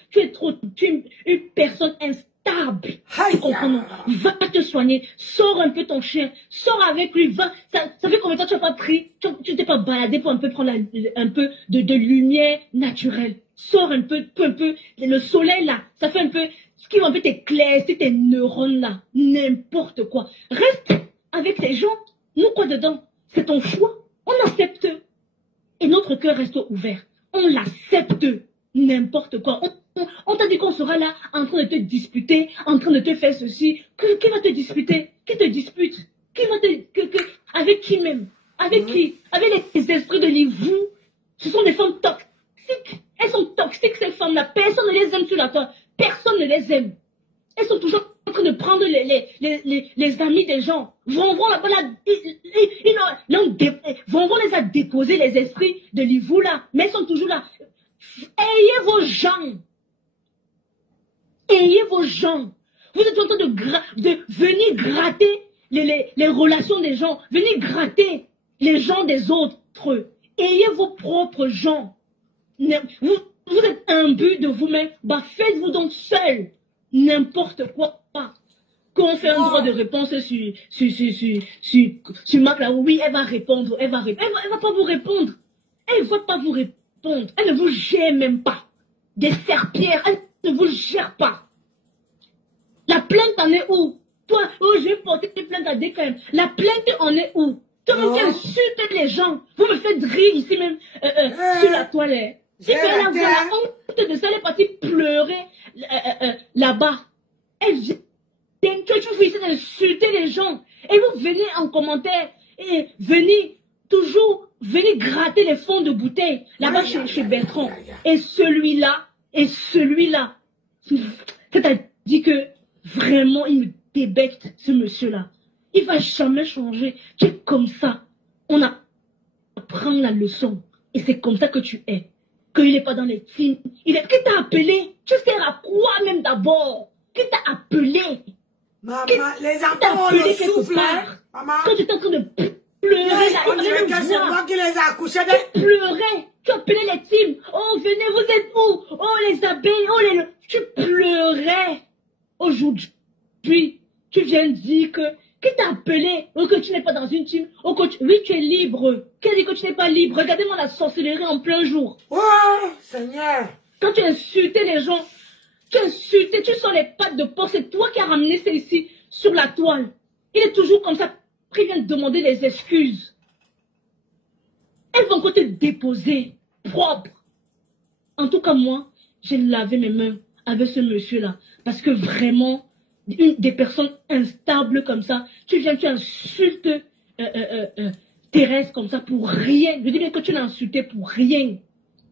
tu es une personne instable. Tu comprends, non? Va te soigner. Sors un peu ton chien. Sors avec lui. Va. Ça fait combien de temps tu n'as pas pris? Tu t'es pas baladé pour un peu prendre un peu de lumière naturelle. Sors un peu. Le soleil là, ça fait un peu. Ce qui va un peu t'éclaircir tes neurones là. N'importe quoi. Reste avec les gens. Nous quoi dedans? C'est ton choix. On accepte. Et notre cœur reste ouvert. On l'accepte. N'importe quoi. On t'a dit qu'on sera là en train de te disputer, en train de te faire ceci. Qui va te disputer? Qui te dispute? Qui va avec qui même? Avec qui? Avec les esprits de l'Ivou. Ce sont des femmes toxiques. Elles sont toxiques, ces femmes-là. Personne ne les aime sur la terre. Personne ne les aime. Elles sont toujours en train de prendre les amis des gens. Vont là-bas, Vont les a déposé les esprits de l'Ivou là. Mais elles sont toujours là. Ayez vos gens. Ayez vos gens. Vous êtes en train de venir gratter les relations des gens. Venir gratter les gens des autres. Ayez vos propres gens. Vous êtes imbus de vous-même. Bah, faites-vous donc seul. N'importe quoi. Quand on fait un droit de réponse sur Marc là, oui, elle va répondre. Elle va pas vous répondre. Elle va pas vous répondre. Elle ne vous gère même pas. Des serpillères, elle ne vous gère pas. La plainte en est où? Toi, je vais porter plainte à DKM. La plainte en est où? Toi-même qui insulte les gens. Vous me faites rire ici même sur la toilette. Si elle a la honte de ça, elle est partie pleurer là-bas. Elle vient, tu essayer d'insulter les gens. Et vous venez en commentaire et venez gratter les fonds de bouteille là-bas chez Bertrand. Et celui-là, c'est-à-dire que vraiment, il me débecte, ce monsieur-là. Il va jamais changer. Tu es comme ça. On apprend la leçon. Et c'est comme ça que tu es. Qu'il n'est pas dans les teams. Qui t'a appelé? Tu sers à quoi même d'abord? Qui t'a appelé? Maman, les enfants ont le souffle. Maman. Quand tu es en train de pleurer, c'est moi qui les ai accouchés. Tu pleurais. Tu appelais les teams. Oh, venez, vous êtes où? Oh, les abeilles. Oh, tu pleurais. Aujourd'hui, tu viens dire que qui t'a appelé? Oh, que tu n'es pas dans une team. Oh, oui, tu es libre. Qui a dit que tu n'es pas libre? Regardez-moi la sorcellerie en plein jour. Oh, Seigneur. Quand tu insultais les gens, tu sors les pattes de porc. C'est toi qui as ramené ça ici sur la toile. Il est toujours comme ça. Après, il vient de demander des excuses. Elles vont encore te déposer propre. En tout cas, moi, j'ai lavé mes mains avec ce monsieur-là. Parce que vraiment, des personnes instables comme ça, tu insultes Thérèse comme ça pour rien. Je dis bien que tu l'as insulté pour rien.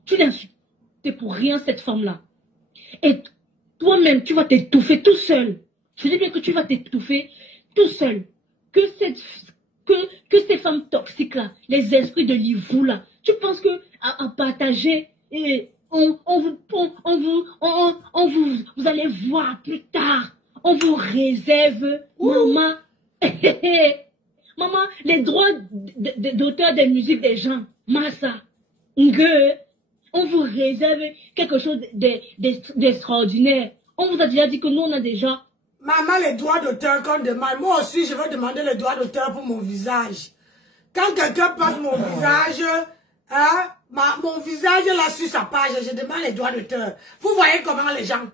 Tu l'as insulté pour rien, cette femme-là. Et toi-même, tu vas t'étouffer tout seul. Je dis bien que tu vas t'étouffer tout seul. Que ces femmes toxiques-là, les esprits de l'Ivou-là, tu penses que à partager, et vous allez voir plus tard. On vous réserve, maman. Maman, les droits d'auteur des musiques des gens. Massa. On vous réserve quelque chose d'extraordinaire. On vous a déjà dit que nous, on a déjà... Maman, les droits d'auteur qu'on demande. Moi aussi, je veux demander les droits d'auteur pour mon visage. Quand quelqu'un passe mon visage, mon visage là sur sa page, je demande les droits d'auteur. Vous voyez comment les gens...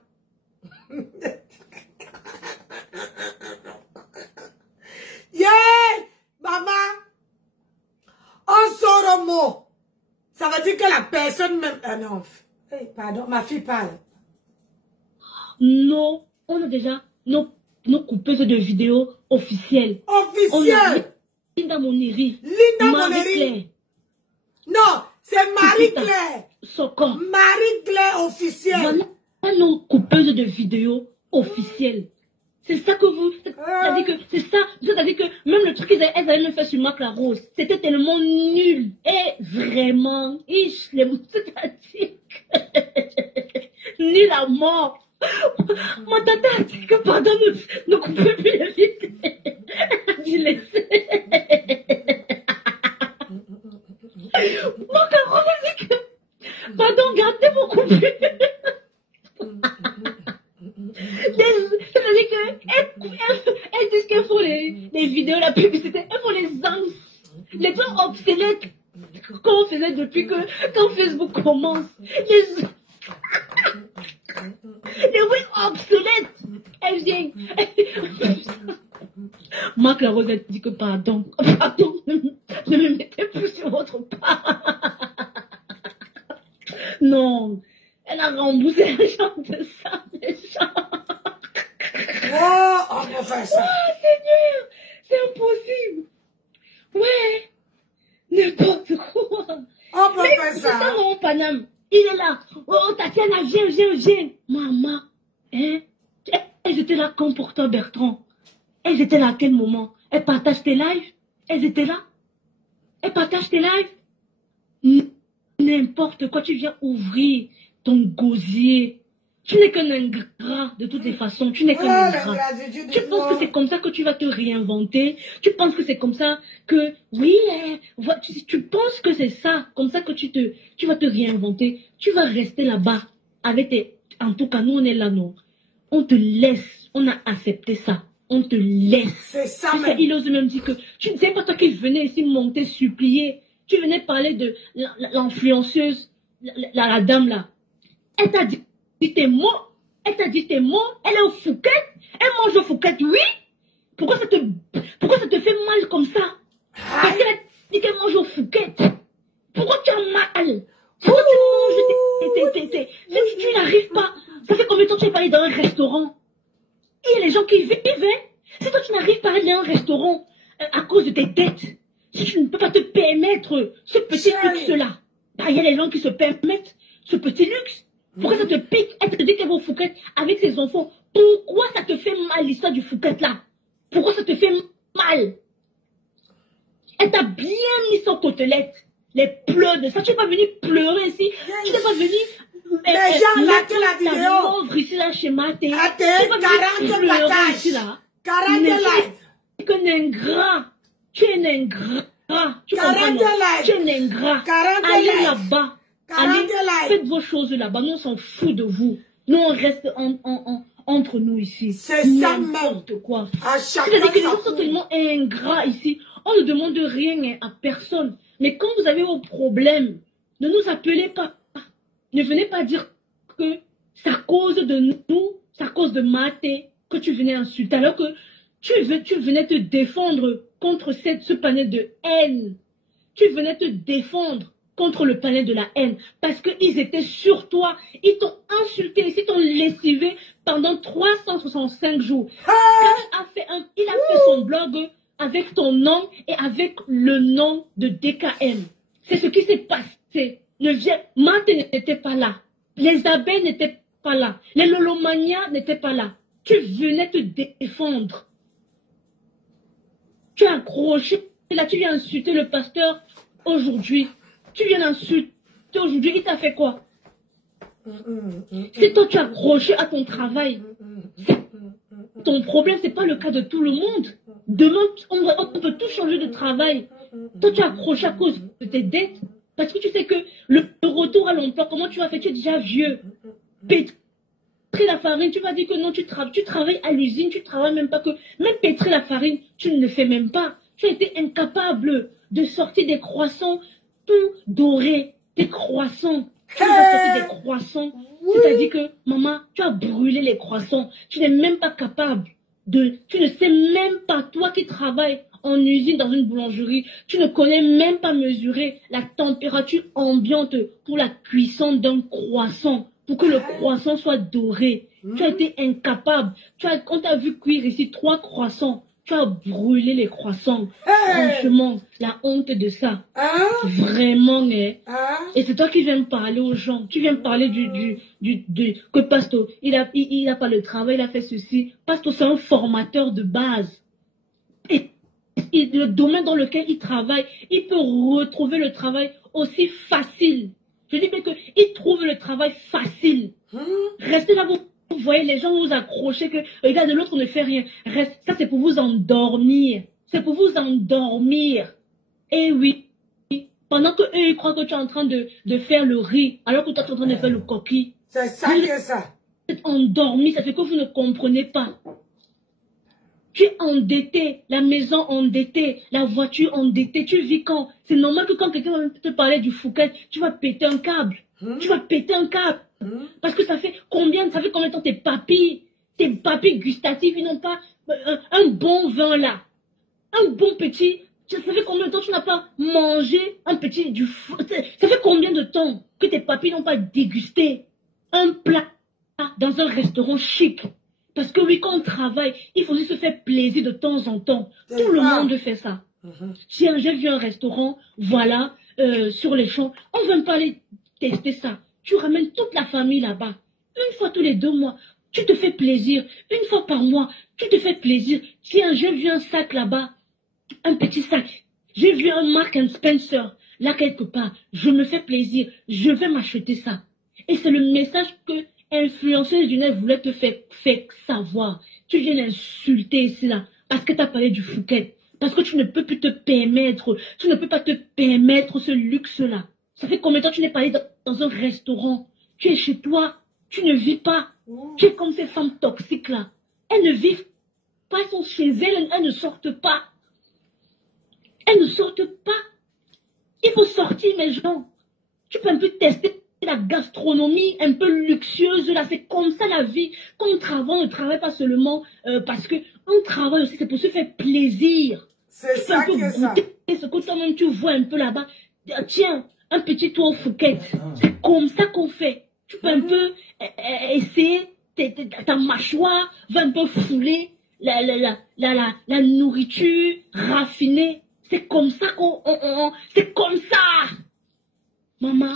Yeah! Maman, on sort au mot. Ça veut dire que la personne même... non. Hey, pardon, ma fille parle. Non, on a déjà nos coupeuses de vidéos officielles. Officielles? Linda Moneri. Linda Moneri. Non, c'est Marie-Claire. Soko. Marie-Claire officielle. Voilà nos coupeuses de vidéos officielles. C'est ça que vous... C'est-à-dire que c'est ça. C'est-à-dire que même le truc qu'elles avaient même fait sur Marc Larose, c'était tellement nul. Et vraiment, c'est-à-dire que... nul à mort. Ma tata a dit que pardon, ne coupez plus les vidéos. Elle a dit laissez. Marc Larose a dit que pardon, gardez vos coupures. C'est-à-dire qu'elles disent qu'elles font les vidéos, la publicité, elles font les trucs obsolètes qu'on faisait depuis que quand Facebook commence. Les trucs obsolètes. Elles viennent. Marc Larose a dit que pardon, ne me mettez plus sur votre part. Non, elle a remboursé l'argent de ça, les gens. Oh, on peut faire ça. Oh, Seigneur, c'est impossible. Ouais, n'importe quoi. On peut faire C'est ça. ça, mon Paname. Il est là. Oh, Tatiana, viens. Maman, hein? Elles étaient là quand pour toi, Bertrand. Elles étaient là à quel moment? Elles partagent tes lives? Elles étaient là? Elles partagent tes lives? N'importe quoi, tu viens ouvrir ton gosier. Tu n'es qu'un ingrat de toutes les façons. Tu n'es qu'un ingrat. Tu penses que c'est comme ça que tu vas te réinventer. Tu penses que c'est comme ça que... Oui, tu penses que c'est ça. Comme ça que tu vas te réinventer. Tu vas rester là-bas avec tes... En tout cas, nous, on est là, non. On te laisse. On a accepté ça. On te laisse. C'est ça, même. Il ose même dire que... Tu ne sais pas toi qui venais ici monter, supplier. Tu venais parler de l'influenceuse, la dame là. Elle t'a dit tes mots. Elle t'a dit tes mots. Elle est au Fouquet. Elle mange au Fouquet, oui. Pourquoi ça te fait mal comme ça? Parce qu'elle a dit qu'elle mange au Fouquet. Pourquoi tu as mal? Pourquoi tu manges tu n'arrives pas. Ça fait combien de temps tu es pas allé dans un restaurant? Il y a les gens qui vivent. Si toi tu n'arrives pas à aller dans un restaurant à cause de tes dettes, si tu ne peux pas te permettre ce petit luxe-là, il y a les gens qui se permettent ce petit luxe. Pourquoi ça te pique? Elle te dit qu'elle va au Fouquet avec ses enfants. Pourquoi ça te fait mal l'histoire du Fouquet-là? Pourquoi ça te fait mal? Elle t'a bien mis son côtelette. Les pleurs de ça. Tu n'es pas venu pleurer ici. Tu n'es pas venu... Les gens là, tu la vidéo. Ici, là, chez Maté. Attends, 40 partages. 40 likes. Tu es un ingrat. Tu es un ingrat. Tu comprends? Tu es un ingrat. Allez là-bas. Allez, faites vos choses là-bas. Nous, on s'en fout de vous. Nous, on reste entre nous ici. C'est ça même. N'importe quoi. C'est-à-dire que les gens sont tellement ingrats ici. On ne demande rien à personne. Mais quand vous avez vos problèmes, ne nous appelez pas. Ne venez pas dire que c'est à cause de nous, c'est à cause de Maté que tu venais insulter. Alors que tu venais te défendre contre ce panel de haine. Tu venais te défendre contre le panel de la haine. Parce qu'ils étaient sur toi. Ils t'ont insulté. Ils t'ont lessivé pendant 365 jours. Il a fait son blog avec ton nom et avec le nom de DKM. C'est ce qui s'est passé. Maté n'était pas là. Les abeilles n'étaient pas là. Les Lolomania n'étaient pas là. Tu venais te défendre. Tu as accroché. Là, tu viens insulter le pasteur aujourd'hui. Tu viens d'insulter aujourd'hui. Il t'a fait quoi? Si toi, tu as accroché à ton travail, ton problème, ce n'est pas le cas de tout le monde. Demain, on peut tout changer de travail. Toi, tu as accroché à cause de tes dettes. Parce que tu sais que le retour à l'emploi, comment tu vas faire? Tu es déjà vieux. Pétrir la farine, tu vas dire que non, tu travailles à l'usine, tu travailles même pas que... Même pétrir la farine, tu ne le fais même pas. Tu as été incapable de sortir des croissants tout dorés. Des croissants. Tu nous as sorti des croissants. C'est-à-dire que, maman, tu as brûlé les croissants. Tu n'es même pas capable de... Tu ne sais même pas, toi qui travailles en usine dans une boulangerie, tu ne connais même pas mesurer la température ambiante pour la cuisson d'un croissant, pour que le croissant soit doré. Tu as été incapable. On t'a vu cuire ici 3 croissants. Tu as brûlé les croissants. Franchement, la honte de ça. Vraiment, mais. Et c'est toi qui viens parler aux gens. Tu viens parler que Pasto, il a pas le travail, il a fait ceci. Pasto, c'est un formateur de base. Et le domaine dans lequel il travaille, il peut retrouver le travail aussi facile. Je dis bien qu'il trouve le travail facile. Restez là, vous voyez, les gens vous accrocher que, regarde, l'autre ne fait rien. Reste, ça, c'est pour vous endormir. C'est pour vous endormir. Et oui, pendant que eux, ils croient que tu es en train de faire le riz, alors que toi, tu es en train de faire le coquille. C'est ça qui est ça. Vous êtes endormi, ça fait que vous ne comprenez pas. Tu es endetté, la maison endettée, la voiture endettée, tu vis quand? C'est normal que quand quelqu'un va te parler du Fouquet, tu vas péter un câble. Tu vas péter un câble. Parce que ça fait combien de temps tes papilles gustatifs, ils n'ont pas un bon vin là. Un bon petit. Ça fait combien de temps tu n'as pas mangé un petit ça fait combien de temps que tes papilles n'ont pas dégusté un plat dans un restaurant chic? Parce que oui, quand on travaille, il faut aussi se faire plaisir de temps en temps. Tout le monde fait ça. Tiens, j'ai vu un restaurant, voilà, sur les champs. On ne veut pas aller tester ça. Tu ramènes toute la famille là-bas. Une fois tous les 2 mois, tu te fais plaisir. Une fois par mois, tu te fais plaisir. Tiens, j'ai vu un sac là-bas. Un petit sac. J'ai vu un Mark & Spencer là quelque part. Je me fais plaisir. Je vais m'acheter ça. Et c'est le message que influenceuse du net voulait te faire savoir. Tu viens d'insulter ici là. Parce que tu as parlé du Fouquet. Parce que tu ne peux plus te permettre. Tu ne peux pas te permettre ce luxe-là. Ça fait combien de temps tu n'es pas allé dans un restaurant? Tu es chez toi. Tu ne vis pas. Tu es comme ces femmes toxiques là. Elles ne vivent pas. Elles sont chez elles. Elles ne sortent pas. Elles ne sortent pas. Il faut sortir, mes gens. Tu peux un peu tester la gastronomie un peu luxueuse là. C'est comme ça la vie. Quand on travaille, on ne travaille pas seulement parce que on travaille aussi. C'est pour se faire plaisir. C'est ça qui est ça. Ce que toi-même tu vois un peu là-bas. Tiens, un petit tour au Fouquet. C'est comme ça qu'on fait. Tu peux un peu essayer, ta mâchoire va un peu fouler la nourriture raffinée. C'est comme ça c'est comme ça. Maman,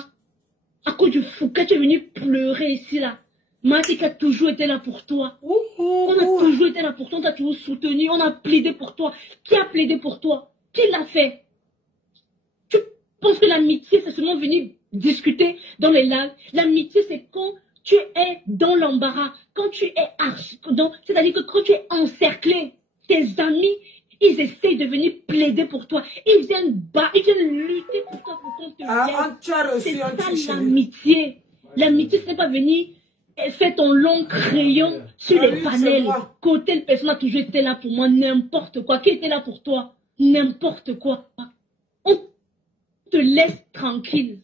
à cause du Fouquet, tu es venu pleurer ici là. Matique a toujours été là pour toi. On a toujours été là pour toi, on t'a toujours soutenu, on a plaidé pour toi. Qui a plaidé pour toi? Qui l'a fait? Tu penses que l'amitié, c'est seulement venir discuter dans les lives? L'amitié, c'est quand tu es dans l'embarras, quand tu es c'est-à-dire que quand tu es encerclé, tes amis, ils essayent de venir plaider pour toi. Ils viennent lutter pour toi pour qu'on te laisse. C'est ça l'amitié. L'amitié, ce n'est pas venir faire ton long crayon sur les panels. Côté de personne a toujours été là pour moi, n'importe quoi. Qui était là pour toi? N'importe quoi. On te laisse tranquille.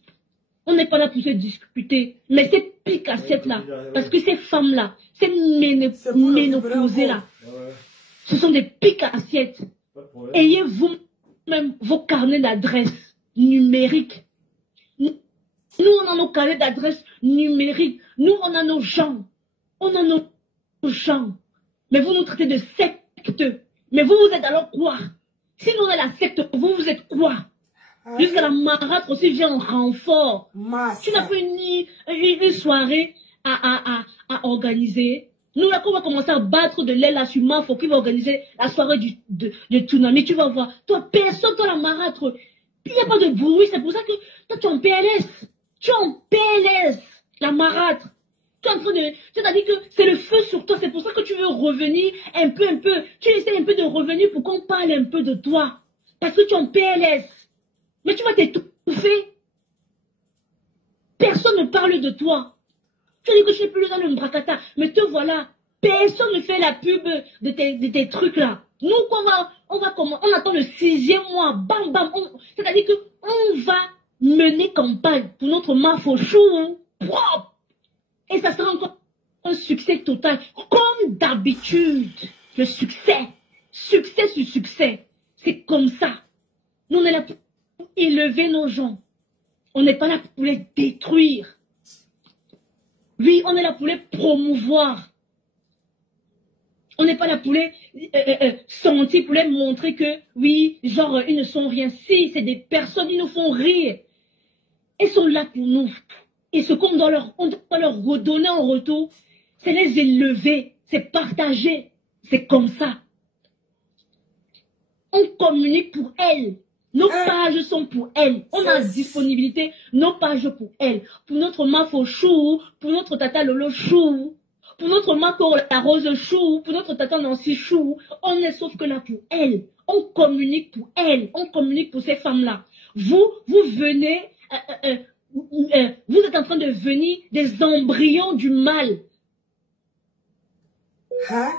On n'est pas là pour se discuter. Mais ces piques assiettes-là, parce que ces femmes-là, ces ménopausées-là, ce sont des piques assiettes. Ayez vous-même vos carnets d'adresse numériques. Nous, on a nos carnets d'adresse numériques. Nous, on a nos gens. On a nos gens. Mais vous nous traitez de secte. Mais vous, vous êtes alors quoi? Si nous, on est la secte, vous êtes quoi? Jusqu'à la marâtre aussi vient en renfort. Tu n'as pas une soirée à organiser. Nous, là, qu'on va commencer à battre de l'aile à Suma, faut qu'il va organiser la soirée du tsunami. Tu vas voir. Toi, personne, toi, la marâtre. Il n'y a pas de bruit. C'est pour ça que toi, tu es en PLS. Tu es en PLS. La marâtre. Tu es en train de... C'est-à-dire que c'est le feu sur toi. C'est pour ça que tu veux revenir un peu. Tu essaies un peu de revenir pour qu'on parle un peu de toi. Parce que tu es en PLS. Mais tu vas t'étouffer. Personne ne parle de toi. Tu dis que je n'ai plus dans le Mbrakata. Mais te voilà. Personne ne fait la pub de tes trucs là. Nous, on attend le 6e mois. Bam, bam. C'est-à-dire qu'on va mener campagne pour notre Mafochou. Propre. Et ça sera encore un succès total. Comme d'habitude. Le succès. Succès sur succès. C'est comme ça. Nous, on est là pour élever nos gens. On n'est pas là pour les détruire. Oui, on est là pour les promouvoir. On n'est pas là pour les sentir, pour les montrer que, oui, genre, ils ne sont rien. Si, c'est des personnes, ils nous font rire. Ils sont là pour nous. Et ce qu'on doit leur redonner en retour, c'est les élever, c'est partager. C'est comme ça. On communique pour elles. Nos pages sont pour elles. On a disponibilité, nos pages pour elles. Pour notre Mafo Chou, pour notre Tata Lolo Chou, pour notre Mako la Rose Chou, pour notre Tata Nancy Chou. On est sauf que là pour elles. On communique pour elles. On communique pour ces femmes-là. Vous venez, vous êtes en train de venir des embryons du mal. Hein?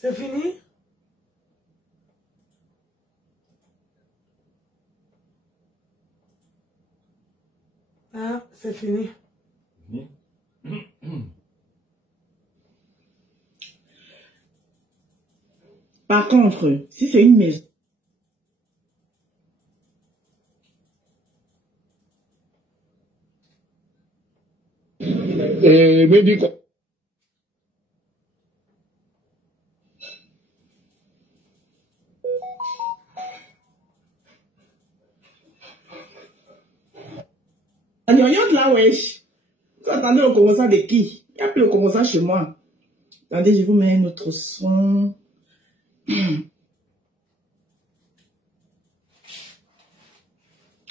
C'est fini? Ah, c'est fini. Fini. Par contre, si c'est une maison, me dit quoi? la gnognotte là, wesh. Vous attendez le commençant de qui? Il n'y a plus le commençant chez moi. Attendez, je vous mets un autre son.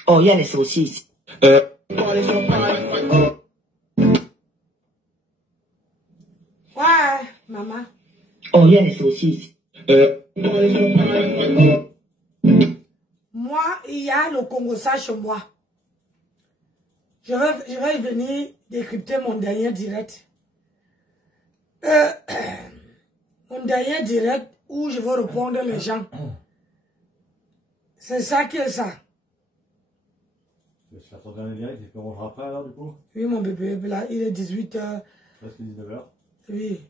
Oh, il y a les saucisses. Ouais, maman. Oh, il y a les saucisses. Moi, il y a le Congo-ça chez moi. Je vais venir décrypter mon dernier direct. Mon dernier direct où je vais répondre les gens. C'est ça qui est ça. Tu vas se faire ton dernier direct et puis on mangera après alors du coup? Oui, mon bébé, là, il est 18h. Presque 19h. Oui,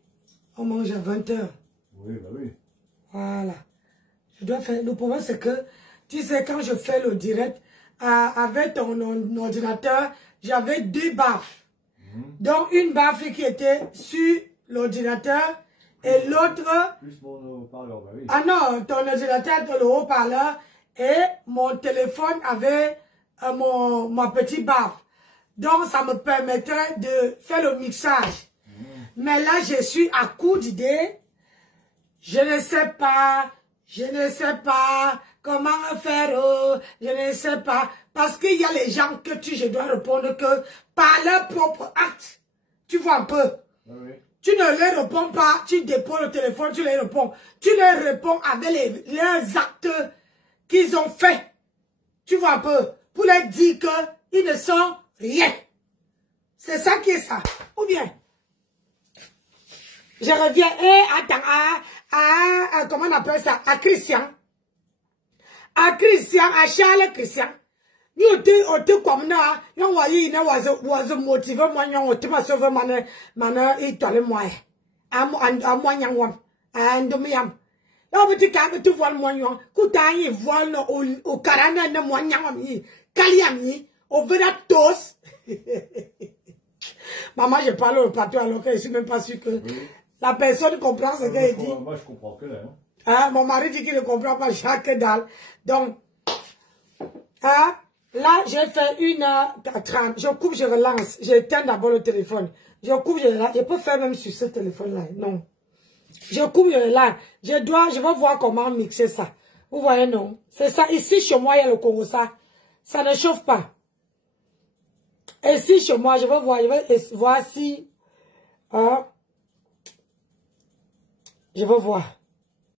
on mange à 20h. Oui, bah oui. Voilà. Je dois faire. Le problème, c'est que, tu sais, quand je fais le direct, avec ton ordinateur, j'avais 2 baffes. Donc, une baffe qui était sur l'ordinateur et l'autre... Plus mon haut-parleur, bah oui. Ah non, ton ordinateur, le haut-parleur et mon téléphone avait ma petite baffe. Donc, ça me permettrait de faire le mixage. Mais là, je suis à court d'idées. Je ne sais pas comment faire, je ne sais pas. Parce qu'il y a les gens que je dois répondre que par leur propre acte. Tu vois un peu. Oui. Tu ne les réponds pas, tu déposes le téléphone, tu les réponds. Tu les réponds avec leurs actes qu'ils ont fait. Tu vois un peu. Pour leur dire qu'ils ne sont rien. C'est ça qui est ça. Ou bien, je reviens, comment on appelle ça, à Christian. À Charles Christian. Ni ote comme na, yon wayi na was motive moi yon ote ma sauve mana itole moi. Moi nyangwam. Ndomiam. Là petit ka tu vois moi yon, kuta yi voile no au karana na moi nyangwam yi. Kaliam yi, au vera tos. Maman, je parle au patron alors que je suis même pas sûr que la personne comprend ce qu'elle dit. Moi, je comprends que là. Hein, mon mari dit qu'il ne comprend pas chaque dalle. Donc, là, j'ai fait 1h30. Je coupe, je relance. J'éteins d'abord le téléphone. Je coupe, je relance. Je peux faire même sur ce téléphone-là. Non. Je coupe, je relance. Je vais voir comment mixer ça. Vous voyez, non? C'est ça. Ici, chez moi, il y a le Congo, ça. Ça ne chauffe pas. Ici, chez moi, je vais voir si... je vais voir.